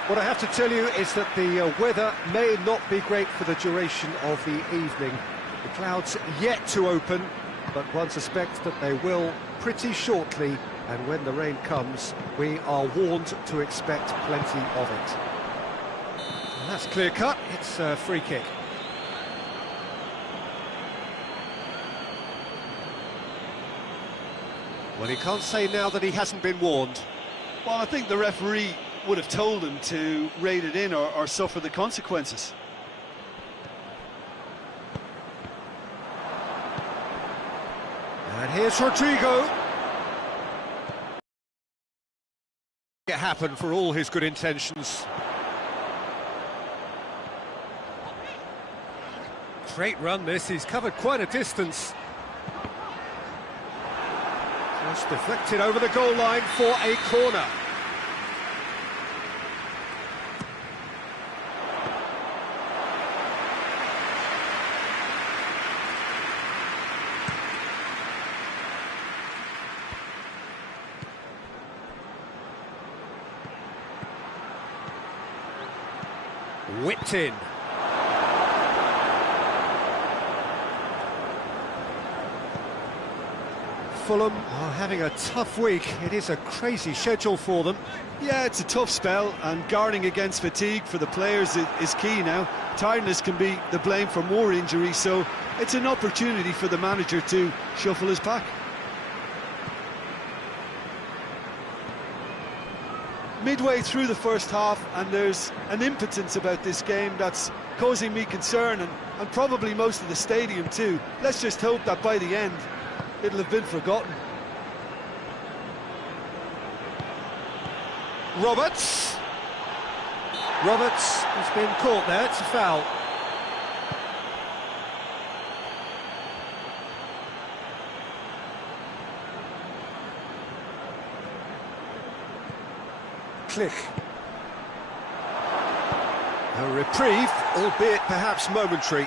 What I have to tell you is that the weather may not be great for the duration of the evening. The clouds yet to open, but one suspects that they will pretty shortly, and when the rain comes, we are warned to expect plenty of it. And that's clear cut, it's a free kick. Well, he can't say now that he hasn't been warned. Well, I think the referee would have told him to rate it in or suffer the consequences. And here's Rodrigo. It happened for all his good intentions. Great run this, he's covered quite a distance. Just deflected over the goal line for a corner. Whipped in. Fulham are having a tough week. It is a crazy schedule for them. Yeah, it's a tough spell, and guarding against fatigue for the players is key now. Tiredness can be the blame for more injuries, so it's an opportunity for the manager to shuffle his pack. Midway through the first half, and there's an impotence about this game that's causing me concern, and probably most of the stadium too. Let's just hope that by the end it'll have been forgotten. Roberts has been caught there, it's a foul. Click. A reprieve, albeit perhaps momentary.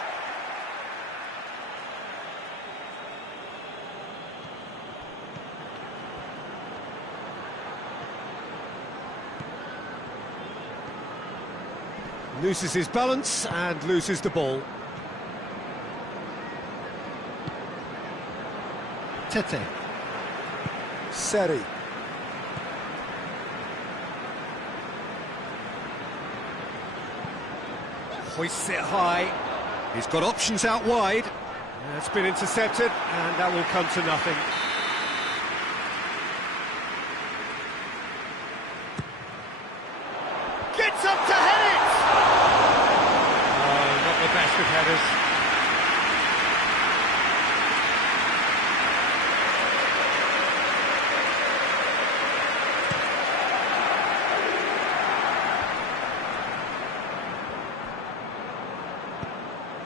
Loses his balance and loses the ball. Tete. Seri. Hoists it high. He's got options out wide. It's been intercepted, and that will come to nothing. Gets up to head it! Oh, not the best of headers.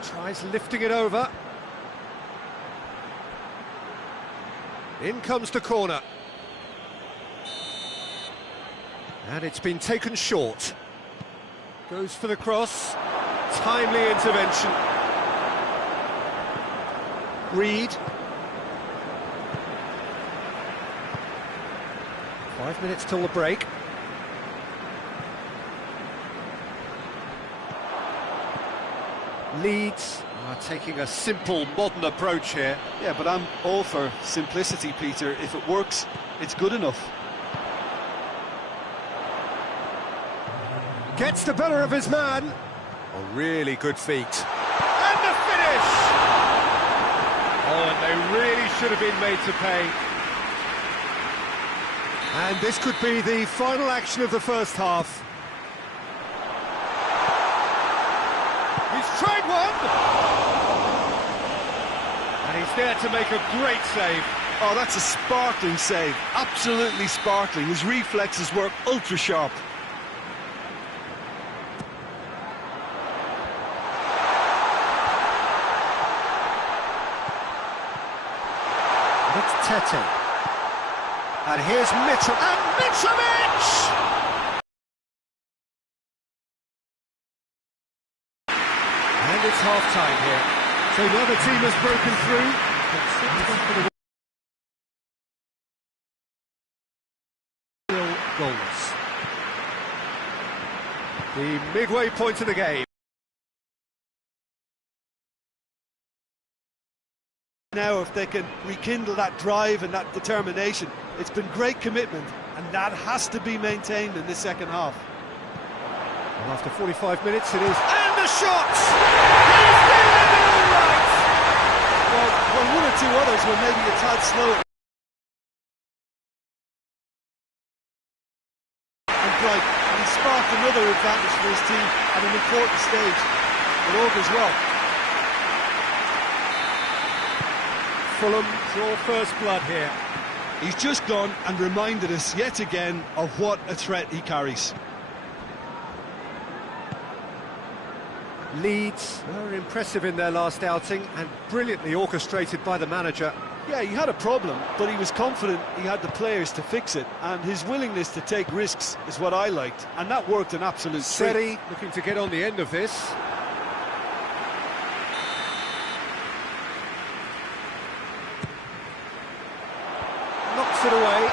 Tries lifting it over. In comes the corner. And it's been taken short. Goes for the cross. Timely intervention. Reed. 5 minutes till the break. Leeds are taking a simple, modern approach here. Yeah, but I'm all for simplicity, Peter. If it works, it's good enough. Gets the better of his man. A really good feat. And the finish! Oh, and they really should have been made to pay. And this could be the final action of the first half. He's tried one! And he's there to make a great save. Oh, that's a sparkling save. Absolutely sparkling. His reflexes were ultra sharp. It's Tete. And here's Mitchell. And Mitrovic! it's half-time here. So the other team has broken through. Still goalless. The midway point of the game. Now, if they can rekindle that drive and that determination, it's been great commitment, and that has to be maintained in this second half. Well, after 45 minutes it is, and the shot! He's doing it all right! Well, one or two others were maybe a tad slow and bright, and he sparked another advantage for his team at an important stage. It all goes well. Fulham draw first blood here. He's just gone and reminded us yet again of what a threat he carries. Leeds were impressive in their last outing and brilliantly orchestrated by the manager. Yeah, he had a problem, but he was confident he had the players to fix it, and his willingness to take risks is what I liked, and that worked an absolute treat. Seperti looking to get on the end of this. Knocks it away.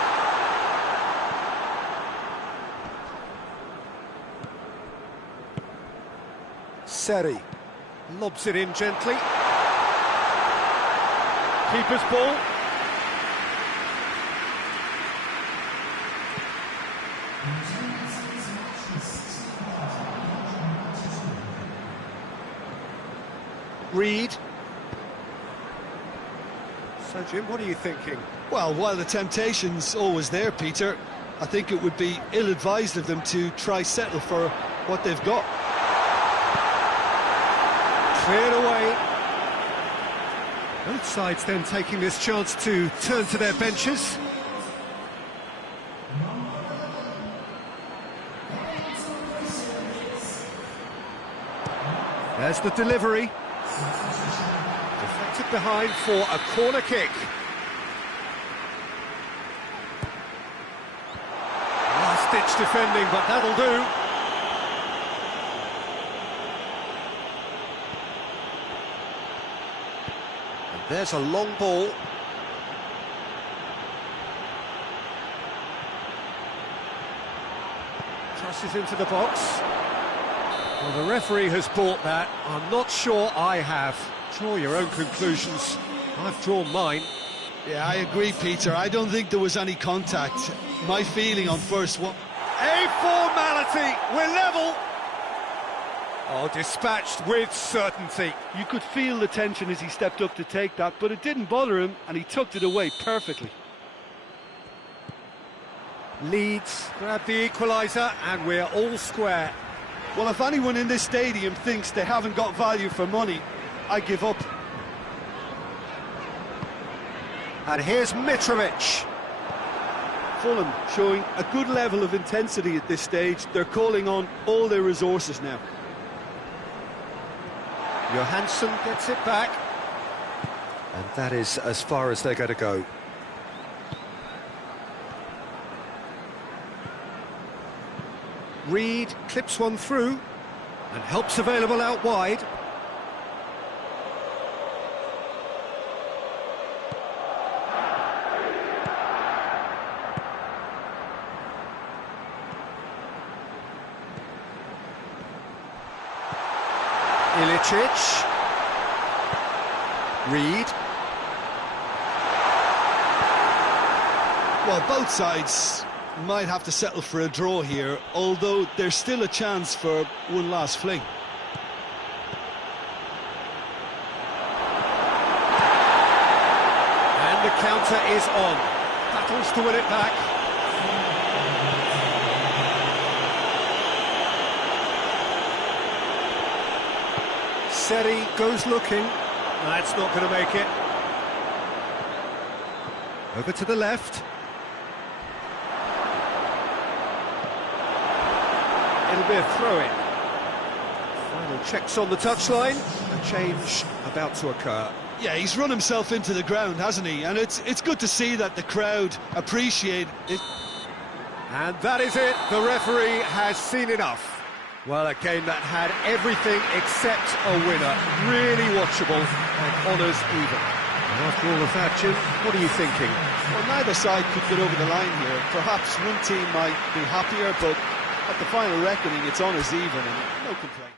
Seperti lobs it in gently. Keeper's ball. Reed. So, Jim, what are you thinking? Well, while the temptation's always there, Peter, I think it would be ill-advised of them to try settle for what they've got. Cleared away. Both sides then taking this chance to turn to their benches. There's the delivery. Deflected behind for a corner kick. Last-ditch defending, but that'll do. And there's a long ball. Crosses into the box. Well, the referee has bought that. I'm not sure I have. Draw your own conclusions. I've drawn mine. Yeah, I agree, Peter. I don't think there was any contact. My feeling on first one... A formality! We're level! Oh, dispatched with certainty. You could feel the tension as he stepped up to take that, but it didn't bother him, and he tucked it away perfectly. Leeds grab the equaliser, and we're all square. Well, if anyone in this stadium thinks they haven't got value for money, I give up. And here's Mitrovic. Fulham showing a good level of intensity at this stage. They're calling on all their resources now. Johansson gets it back. And that is as far as they're going to go. Reed clips one through and helps available out wide. Ilicic. Reed. Well, both sides might have to settle for a draw here, although there's still a chance for one last fling. And the counter is on. Battles to win it back. Seperti goes looking. That's not going to make it. Over to the left. It'll be a throw-in. Final checks on the touchline. A change about to occur. Yeah, he's run himself into the ground, hasn't he? And it's good to see that the crowd appreciate it. And that is it. The referee has seen enough. Well, a game that had everything except a winner. Really watchable and honours even. And after all of that, Jim, what are you thinking? Well, neither side could get over the line here. Perhaps one team might be happier, but at the final reckoning, it's honours even and no complaint.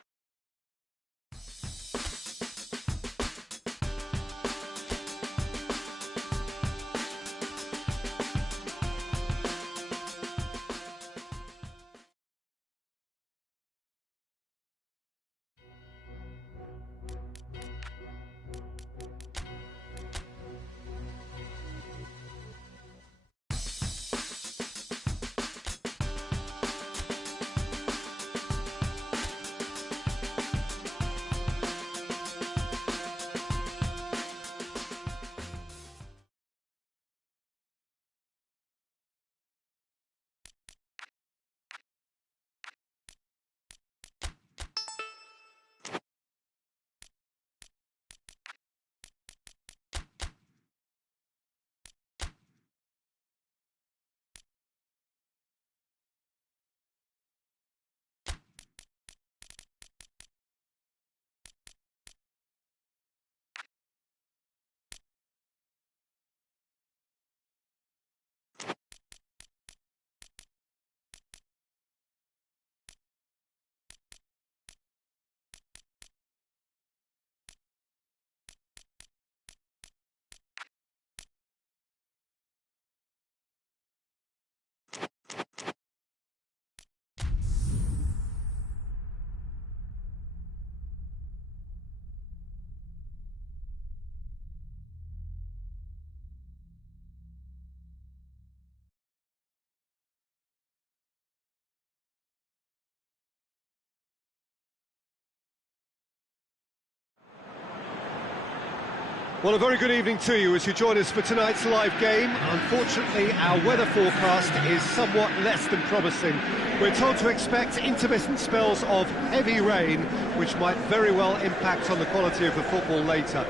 Well, a very good evening to you as you join us for tonight's live game. Unfortunately, our weather forecast is somewhat less than promising. We're told to expect intermittent spells of heavy rain, which might very well impact on the quality of the football later.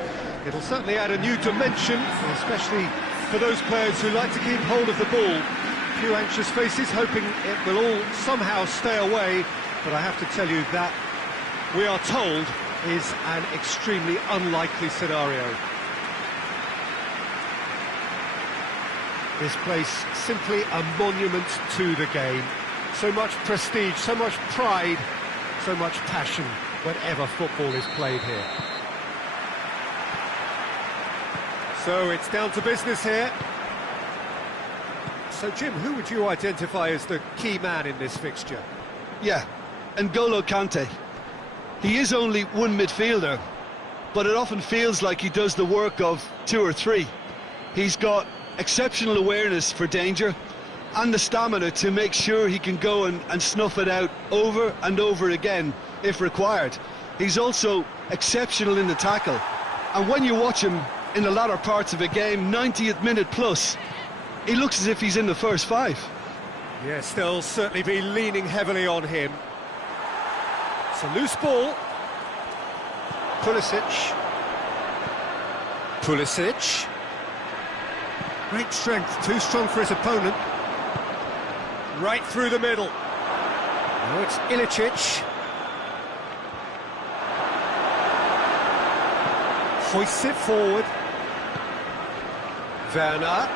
It'll certainly add a new dimension, especially for those players who like to keep hold of the ball. A few anxious faces hoping it will all somehow stay away, but I have to tell you that we are told is an extremely unlikely scenario. This place simply a monument to the game. So much prestige, so much pride, so much passion whenever football is played here. So it's down to business here. So Jim, who would you identify as the key man in this fixture? Yeah, N'Golo Kante. He is only one midfielder, but it often feels like he does the work of two or three. He's got exceptional awareness for danger and the stamina to make sure he can go and snuff it out over and over again if required. He's also exceptional in the tackle, and when you watch him in the latter parts of a game, 90th minute plus, he looks as if he's in the first five. Yes, they'll certainly be leaning heavily on him. It's a loose ball. Pulisic. Great strength, too strong for his opponent. Right through the middle. Now it's Ilicic. Hoists it forward. Werner.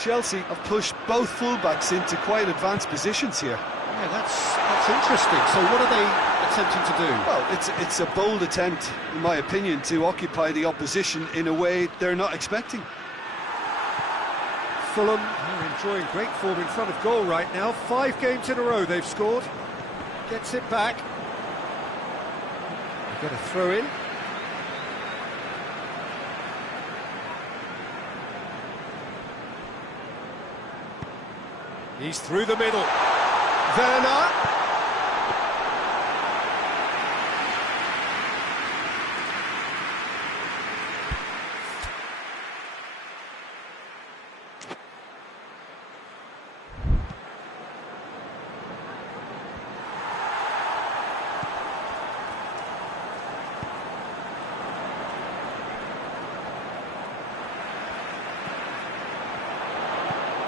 Chelsea have pushed both fullbacks into quite advanced positions here. Yeah, that's interesting. So what are they attempting to do? Well, it's a bold attempt, in my opinion, to occupy the opposition in a way they're not expecting. Fulham are enjoying great form in front of goal right now. 5 games in a row they've scored. Gets it back. They get a throw in. He's through the middle. Werner.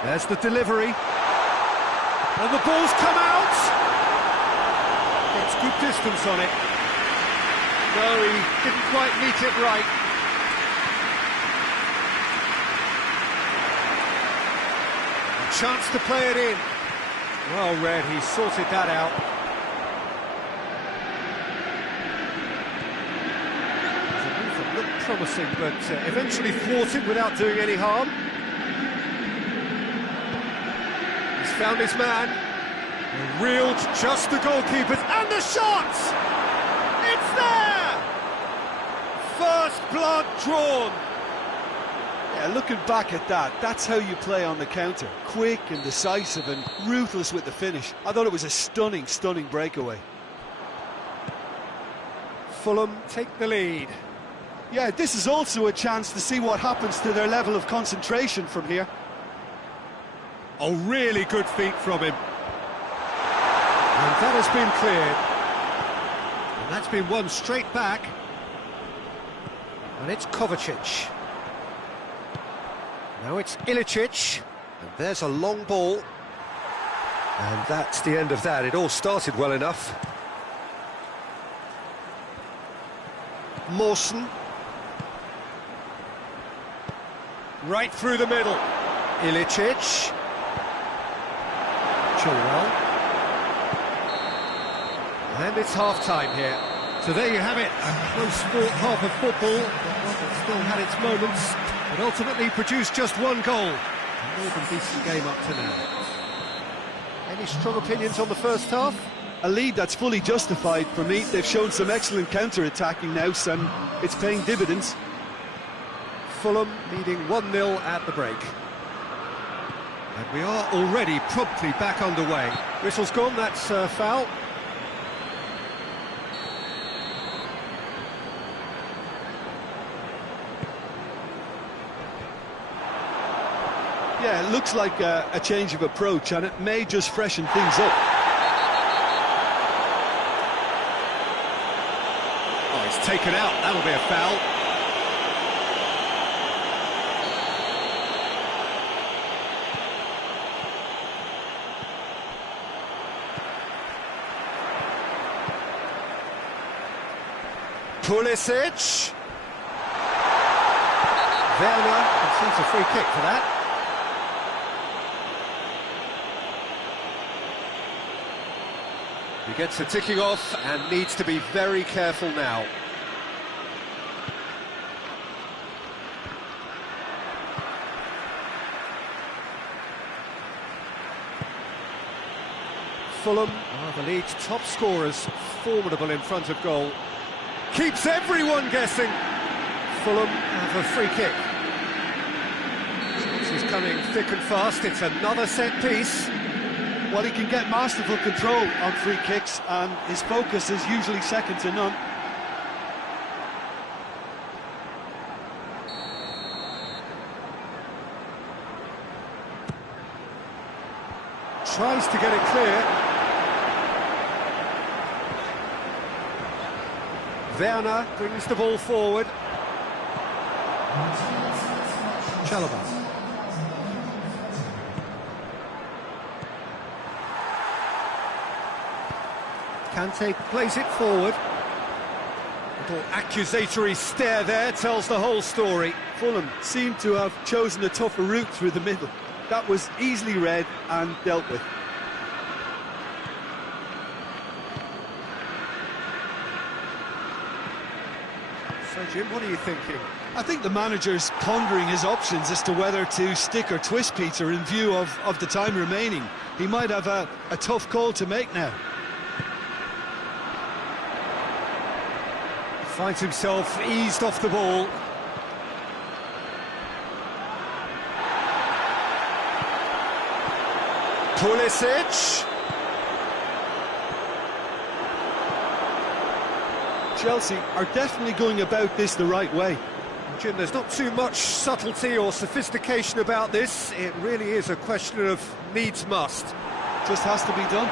There's the delivery. And the ball's come out! That's good distance on it. No, he didn't quite meet it right. A chance to play it in. Well read, he sorted that out. The movement looked promising, but eventually thwarted without doing any harm. He's found his man. Reeled just the goalkeepers, and the shot! It's there! First blood drawn. Yeah, looking back at that, that's how you play on the counter. Quick and decisive and ruthless with the finish. I thought it was a stunning, stunning breakaway. Fulham take the lead. Yeah, this is also a chance to see what happens to their level of concentration from here. Oh, really good feet from him. And that has been cleared. And that's been won straight back. And it's Kovacic. Now it's Ilicic. And there's a long ball. And that's the end of that. It all started well enough. Mawson. Right through the middle. Ilicic. Chilwell. And it's half-time here. So there you have it, a close-fought half of football, that still had its moments, but ultimately produced just one goal. A more than decent game up to now. Any strong opinions on the first half? A lead that's fully justified for me. They've shown some excellent counter-attacking now, and it's paying dividends. Fulham leading 1-0 at the break. And we are already promptly back underway. Whistle's gone, that's foul. Yeah, it looks like a change of approach, and it may just freshen things up. Oh, he's taken out, that'll be a foul. Pulisic. Werner concedes a free kick for that. He gets the ticking off and needs to be very careful now. Fulham are the league's top scorers, formidable in front of goal. Keeps everyone guessing. Fulham have a free kick. This is coming thick and fast. It's another set piece. Well, he can get masterful control on free kicks, and his focus is usually second to none. Tries to get it clear. Werner brings the ball forward. Chalobah. Kante plays it forward. Little accusatory stare there tells the whole story. Fulham seem to have chosen a tougher route through the middle. That was easily read and dealt with. So, Jim, what are you thinking? I think the manager's pondering his options as to whether to stick or twist Peter in view of the time remaining. He might have a tough call to make now. Finds himself eased off the ball. Pulisic. Chelsea are definitely going about this the right way. Jim, there's not too much subtlety or sophistication about this. It really is a question of needs must. Just has to be done.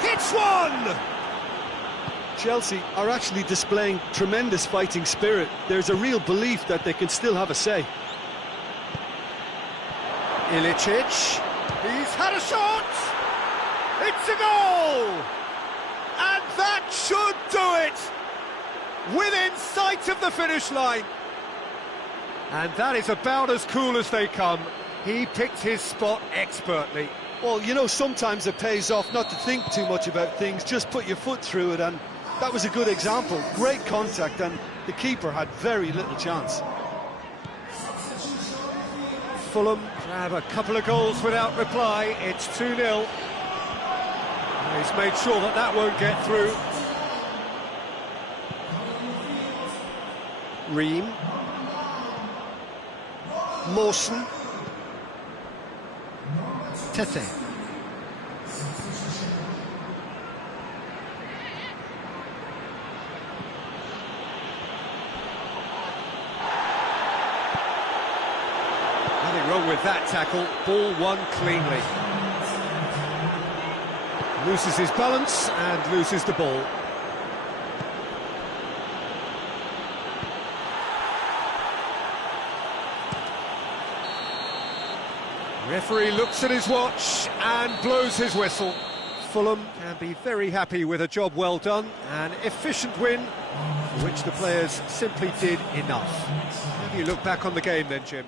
Hits one! Chelsea are actually displaying tremendous fighting spirit. There's a real belief that they can still have a say. Ilicic. He's had a shot! It's a goal! And that should do it! Within sight of the finish line. And that is about as cool as they come. He picked his spot expertly. Well, you know, sometimes it pays off not to think too much about things, just put your foot through it, and that was a good example. Great contact, and the keeper had very little chance. Fulham grab a couple of goals without reply. It's 2-0. He's made sure that that won't get through. Ream. Mawson. Tete. Nothing wrong with that tackle. Ball won cleanly. Loses his balance and loses the ball. Referee looks at his watch and blows his whistle. Fulham can be very happy with a job well done, an efficient win for which the players simply did enough. How do you look back on the game then, Jim?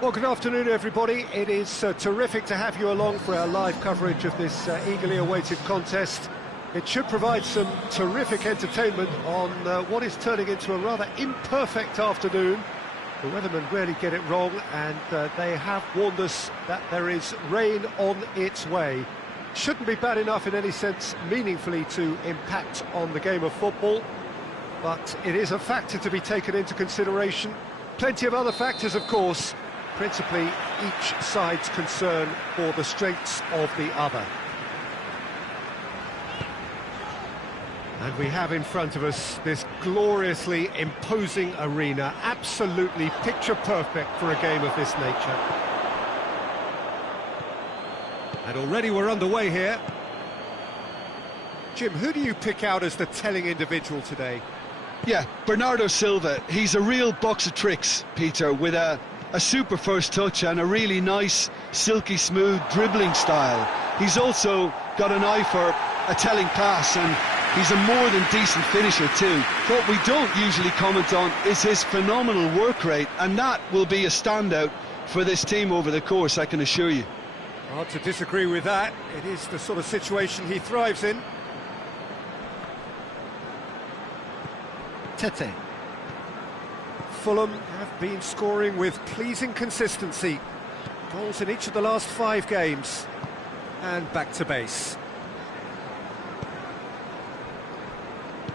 Well, good afternoon, everybody. It is terrific to have you along for our live coverage of this eagerly awaited contest. It should provide some terrific entertainment on what is turning into a rather imperfect afternoon. The weathermen rarely get it wrong, and they have warned us that there is rain on its way. Shouldn't be bad enough in any sense meaningfully to impact on the game of football, but it is a factor to be taken into consideration. Plenty of other factors, of course, principally each side's concern for the strengths of the other. And we have in front of us this gloriously imposing arena, absolutely picture perfect for a game of this nature. And already we're underway here. Jim, who do you pick out as the telling individual today? Yeah, Bernardo Silva. He's a real box of tricks, Peter, with a super first touch and a really nice, silky smooth dribbling style. He's also got an eye for a telling pass, and he's a more than decent finisher too. What we don't usually comment on is his phenomenal work rate, and that will be a standout for this team over the course, I can assure you. Hard to disagree with that. It is the sort of situation he thrives in. Tete. Fulham have been scoring with pleasing consistency. Goals in each of the last 5 games. And back to base.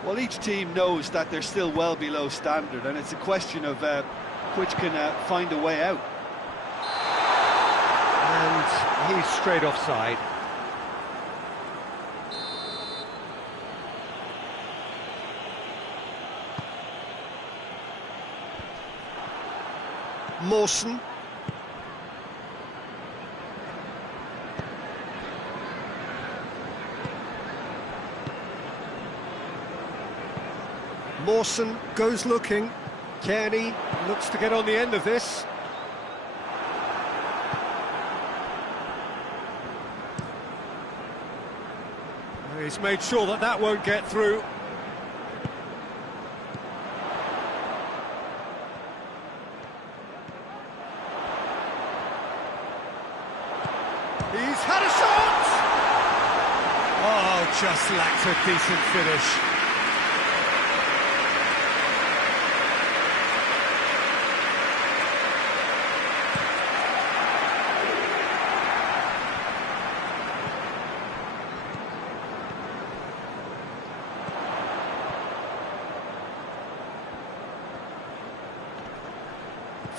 Well, each team knows that they're still well below standard, and it's a question of which can find a way out. And he's straight offside. Mawson. Mawson goes looking. Kearney looks to get on the end of this. He's made sure that that won't get through. He's had a shot! Oh, just lacked a decent finish.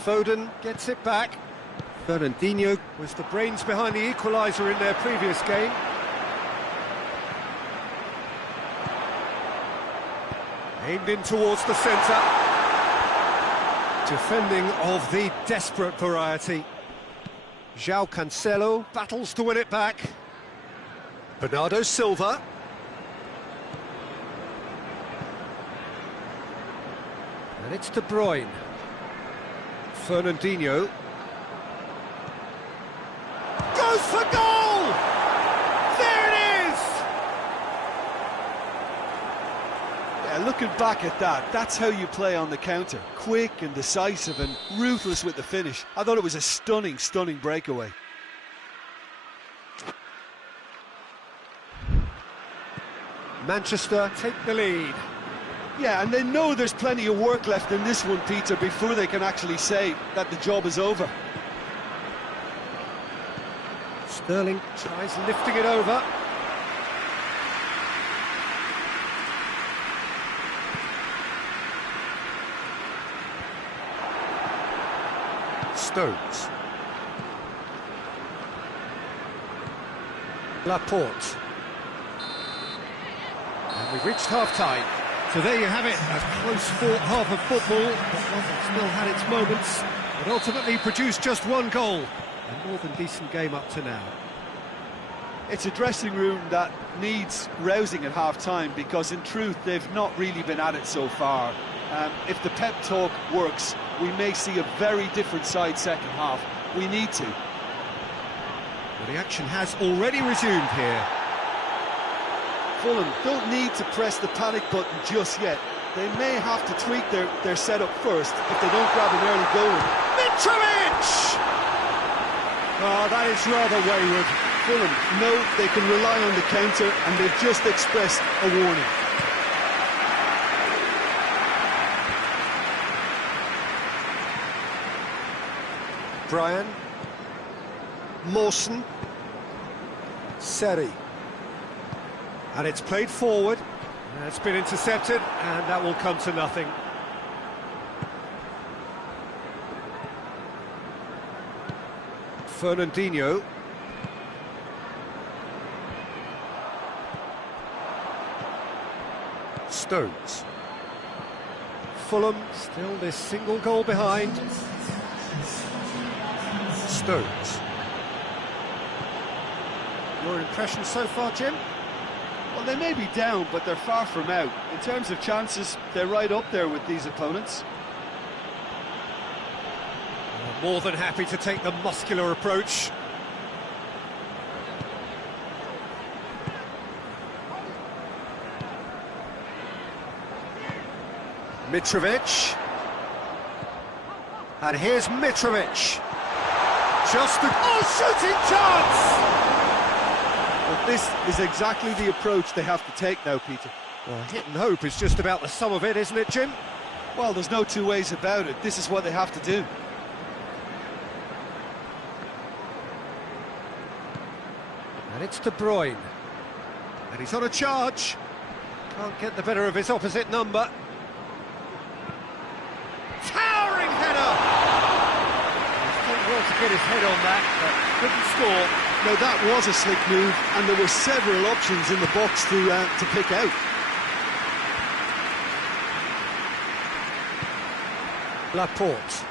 Foden gets it back. Fernandinho was the brains behind the equaliser in their previous game. Aimed in towards the centre. Defending of the desperate variety. João Cancelo battles to win it back. Bernardo Silva. And it's De Bruyne. Fernandinho goes for goal! There it is! Yeah, looking back at that, that's how you play on the counter. Quick and decisive and ruthless with the finish. I thought it was a stunning, stunning breakaway. Manchester take the lead. Yeah, and they know there's plenty of work left in this one, Peter, before they can actually say that the job is over. Sterling tries lifting it over. Stones. Laporte. And we've reached half-time. So there you have it, a close-fought half of football, but one that still had its moments, but ultimately produced just 1 goal. A more than decent game up to now. It's a dressing room that needs rousing at half-time, because in truth they've not really been at it so far. If the pep talk works, we may see a very different side second half. We need to. Well, the action has already resumed here. Fulham don't need to press the panic button just yet. They may have to tweak their setup first if they don't grab an early goal. Mitrovic! Oh, that is rather wayward. Fulham know they can rely on the counter, and they've just expressed a warning. Brian. Mawson. Seri. And it's played forward. It's been intercepted, and that will come to nothing. Fernandinho. Stones. Fulham still this single goal behind. Stones. Your impression so far, Jim? Well, they may be down, but they're far from out. In terms of chances, they're right up there with these opponents. More than happy to take the muscular approach. Mitrovic. And here's Mitrovic. Just a shooting chance! But this is exactly the approach they have to take now, Peter. Well, hit and hope is just about the sum of it, isn't it, Jim? Well, there's no two ways about it. This is what they have to do. And it's De Bruyne. And he's on a charge. Can't get the better of his opposite number. Towering header! He's done well to get his head on that, but couldn't score. Now, that was a slick move, and there were several options in the box to pick out. Laporte.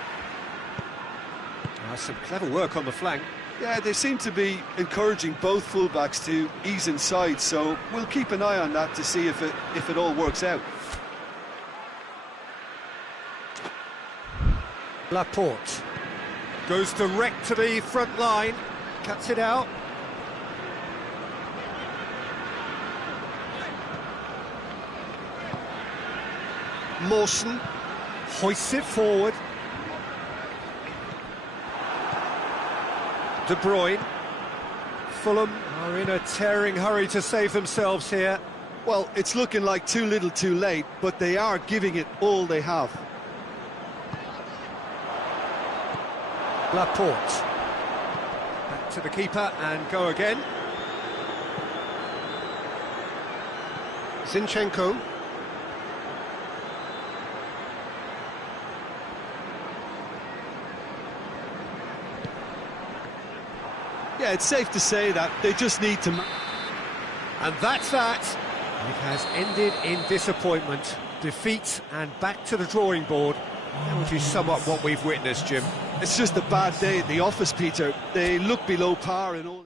Some clever work on the flank. Yeah, they seem to be encouraging both fullbacks to ease inside, so we'll keep an eye on that to see if it all works out. Laporte goes direct to the front line, cuts it out. Mawson hoists it forward. De Bruyne. Fulham are in a tearing hurry to save themselves here. Well, it's looking like too little too late, but they are giving it all they have. Laporte. Back to the keeper and go again. Zinchenko. Yeah, it's safe to say that they just need to... And that's that. It has ended in disappointment, defeat, and back to the drawing board. How would you sum up what we've witnessed, Jim? It's just a bad day at the office, Peter. They look below par in all...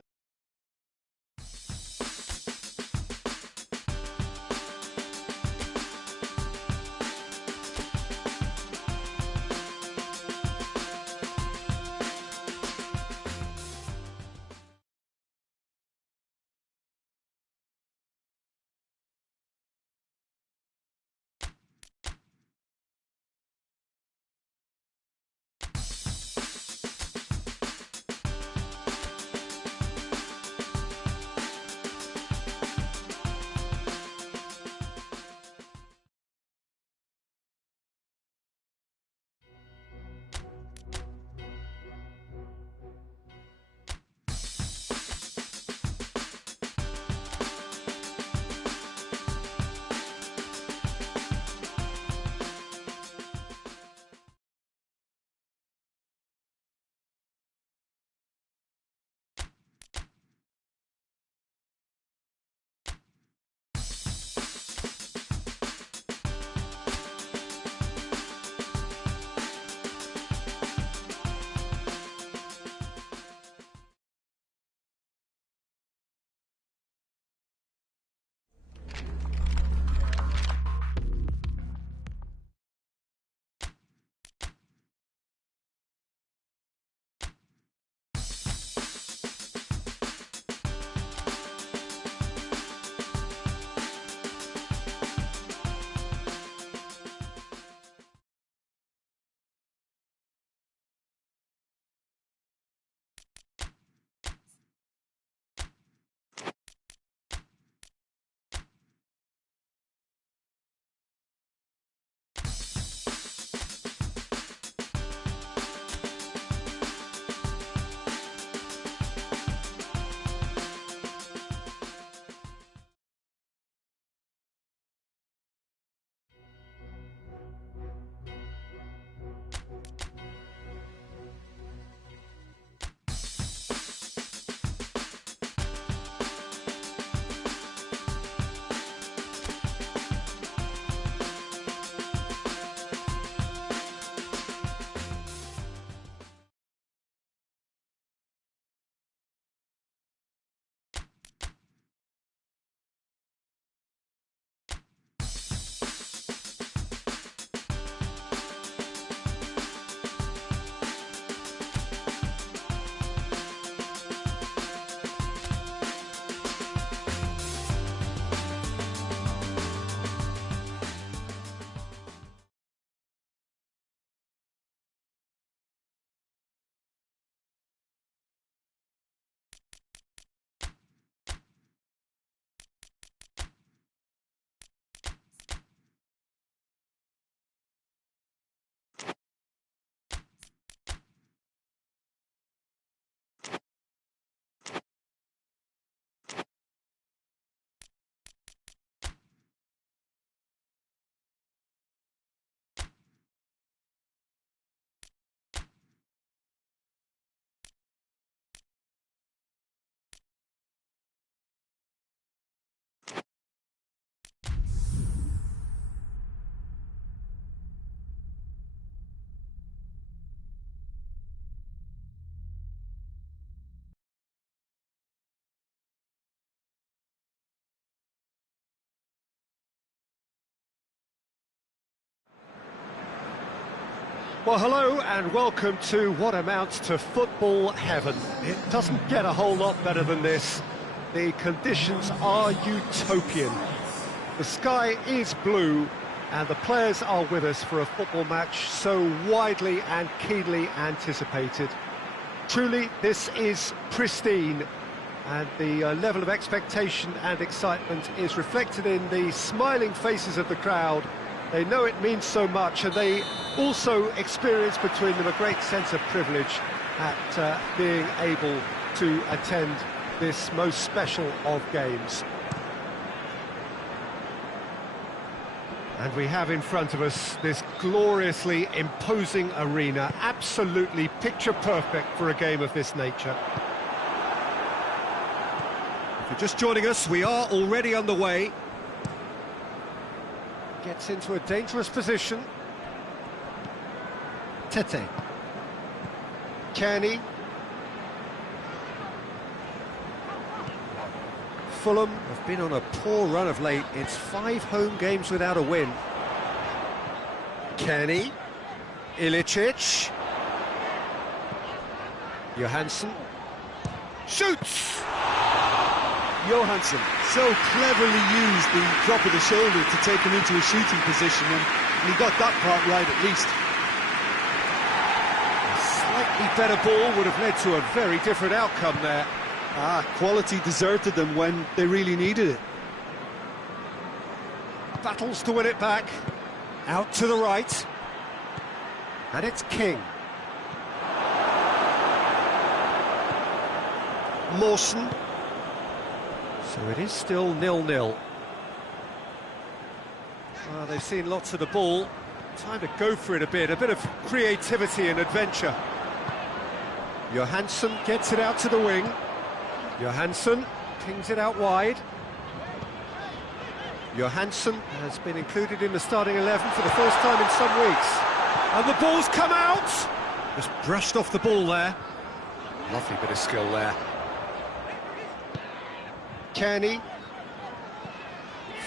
Well, hello and welcome to what amounts to football heaven. It doesn't get a whole lot better than this. The conditions are utopian. The sky is blue and the players are with us for a football match so widely and keenly anticipated. Truly, this is pristine, and the level of expectation and excitement is reflected in the smiling faces of the crowd. They know it means so much, and they also experience between them a great sense of privilege at being able to attend this most special of games. And we have in front of us this gloriously imposing arena, absolutely picture perfect for a game of this nature. If you're just joining us, we are already underway. Gets into a dangerous position. Tete. Kearney. Fulham have been on a poor run of late. It's 5 home games without a win. Kearney. Ilicic. Johansson. Shoots! Johansson so cleverly used the drop of the shoulder to take him into a shooting position, and he got that part right at least. A slightly better ball would have led to a very different outcome there. Quality deserted them when they really needed it. Battles to win it back. Out to the right. And it's King. Mawson. So it is still 0-0. They've seen lots of the ball. Time to go for it a bit of creativity and adventure. Johansson gets it out to the wing. Johansson pings it out wide. Johansson has been included in the starting 11 for the first time in some weeks. And the ball's come out! Just brushed off the ball there. Lovely bit of skill there. Kearney.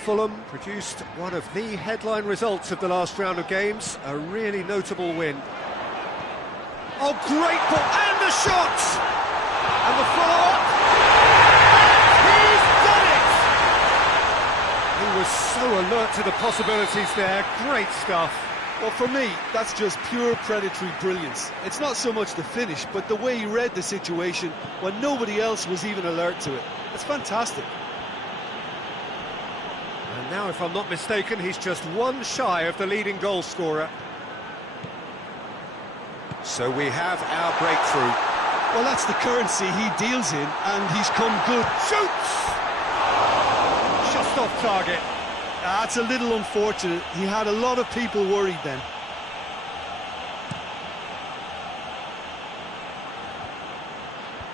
Fulham produced one of the headline results of the last round of games, a really notable win. Oh, great ball, and the shot! And the follow-up! He's done it! He was so alert to the possibilities there, great stuff. Well, for me, that's just pure predatory brilliance. It's not so much the finish, but the way he read the situation when nobody else was even alert to it. It's fantastic. And now, if I'm not mistaken, he's just one shy of the leading goal scorer. So we have our breakthrough. Well, that's the currency he deals in, and he's come good. Shoots! Just off target. That's a little unfortunate. He had a lot of people worried then.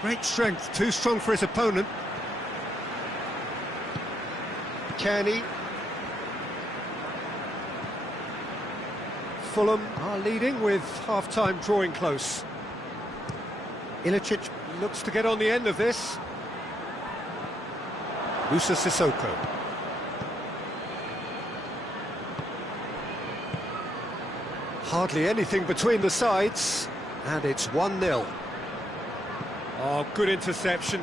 Great strength, too strong for his opponent. Kearney. Fulham are leading with half-time drawing close. Ilicic looks to get on the end of this. Musa Sissoko. Hardly anything between the sides, and it's 1-0. Oh, good interception.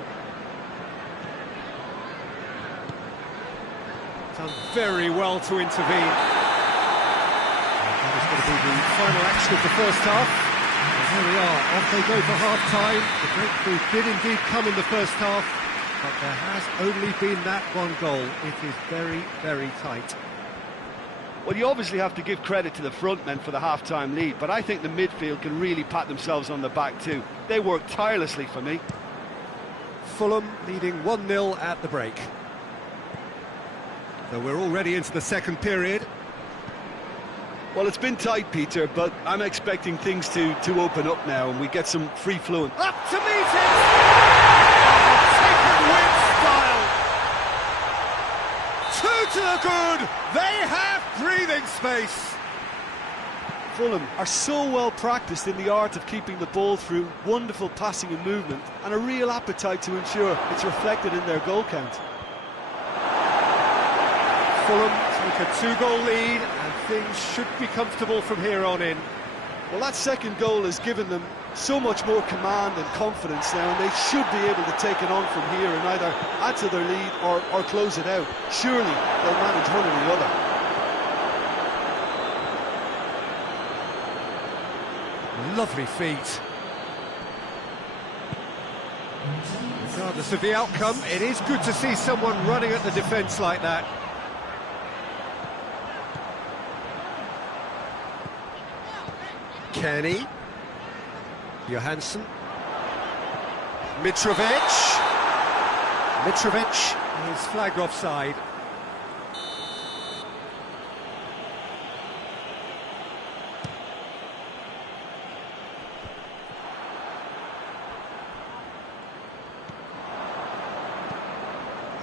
Done very well to intervene. And that is going to be the final action of the first half. And here we are, off they go for half-time. The breakthrough did indeed come in the first half, but there has only been that one goal. It is very, very tight. Well, you obviously have to give credit to the front men for the half-time lead, but I think the midfield can really pat themselves on the back too. They worked tirelessly for me. Fulham leading 1-0 at the break. So we're already into the second period. Well, it's been tight, Peter, but I'm expecting things to open up now and we get some free-flowing. Up to meet it! Taken with style! Two to the good! They have breathing space! Fulham are so well practiced in the art of keeping the ball through wonderful passing and movement, and a real appetite to ensure it's reflected in their goal count. Fulham take a 2-goal lead, and things should be comfortable from here on in. Well, that second goal has given them so much more command and confidence now, and they should be able to take it on from here and either add to their lead or close it out. Surely they'll manage one or the other. Lovely feet. Regardless of the outcome, it is good to see someone running at the defence like that. Kenny. Johansson. Mitrovic. Mitrovic is flagged offside.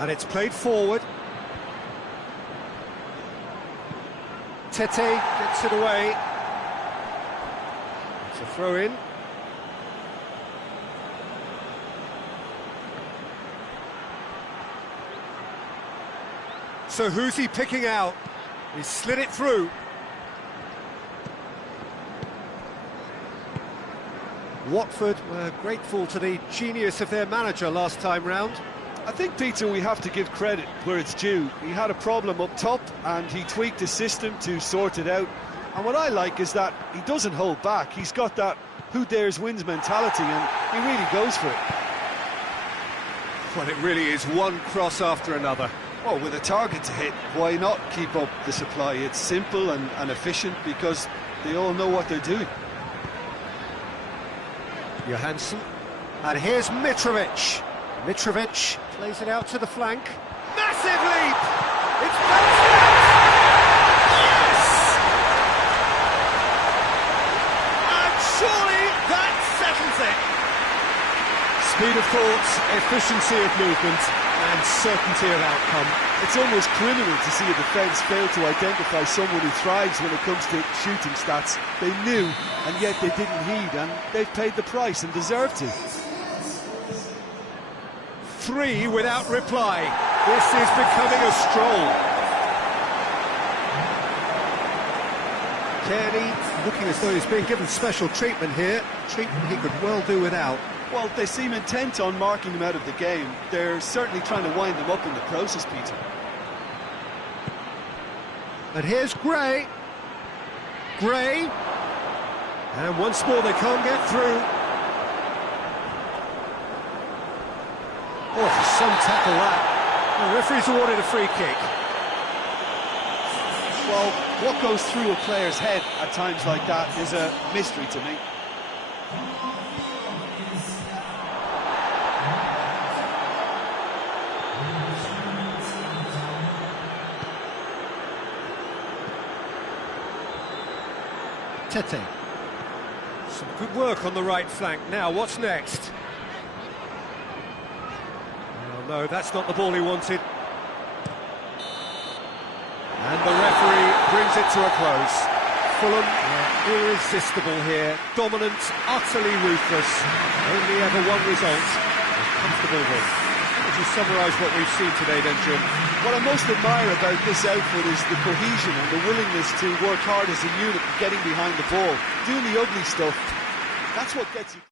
And it's played forward. Tete gets it away. It's a throw-in. So who's he picking out? He slid it through. Watford were grateful to the genius of their manager last time round. I think, Peter, we have to give credit where it's due. He had a problem up top and he tweaked his system to sort it out. And what I like is that he doesn't hold back. He's got that who dares wins mentality and he really goes for it. Well, it really is one cross after another. Well, with a target to hit, why not keep up the supply? It's simple and efficient because they all know what they're doing. Johansson. And here's Mitrovic. Mitrovic plays it out to the flank. Massive leap! It's bounced out! Yes! And surely that settles it. Speed of thought, efficiency of movement, and certainty of outcome. It's almost criminal to see a defence fail to identify someone who thrives when it comes to shooting stats. They knew, and yet they didn't heed, and they've paid the price and deserve to. 3 without reply. This is becoming a stroll. Kenny looking as though he's being given special treatment here. Treatment he could well do without. Well, they seem intent on marking him out of the game. They're certainly trying to wind him up in the process, Peter. And here's Gray. Gray. And once more they can't get through. Oh, some tackle that. The referee's awarded a free kick. Well, what goes through a player's head at times like that is a mystery to me. Tete. Some good work on the right flank. Now, what's next? No, that's not the ball he wanted. And the referee brings it to a close. Fulham, irresistible here. Dominant, utterly ruthless. Only ever one result. A comfortable win. How would you summarise what we've seen today then, Jim? What I most admire about this outfit is the cohesion and the willingness to work hard as a unit, getting behind the ball, doing the ugly stuff. That's what gets you...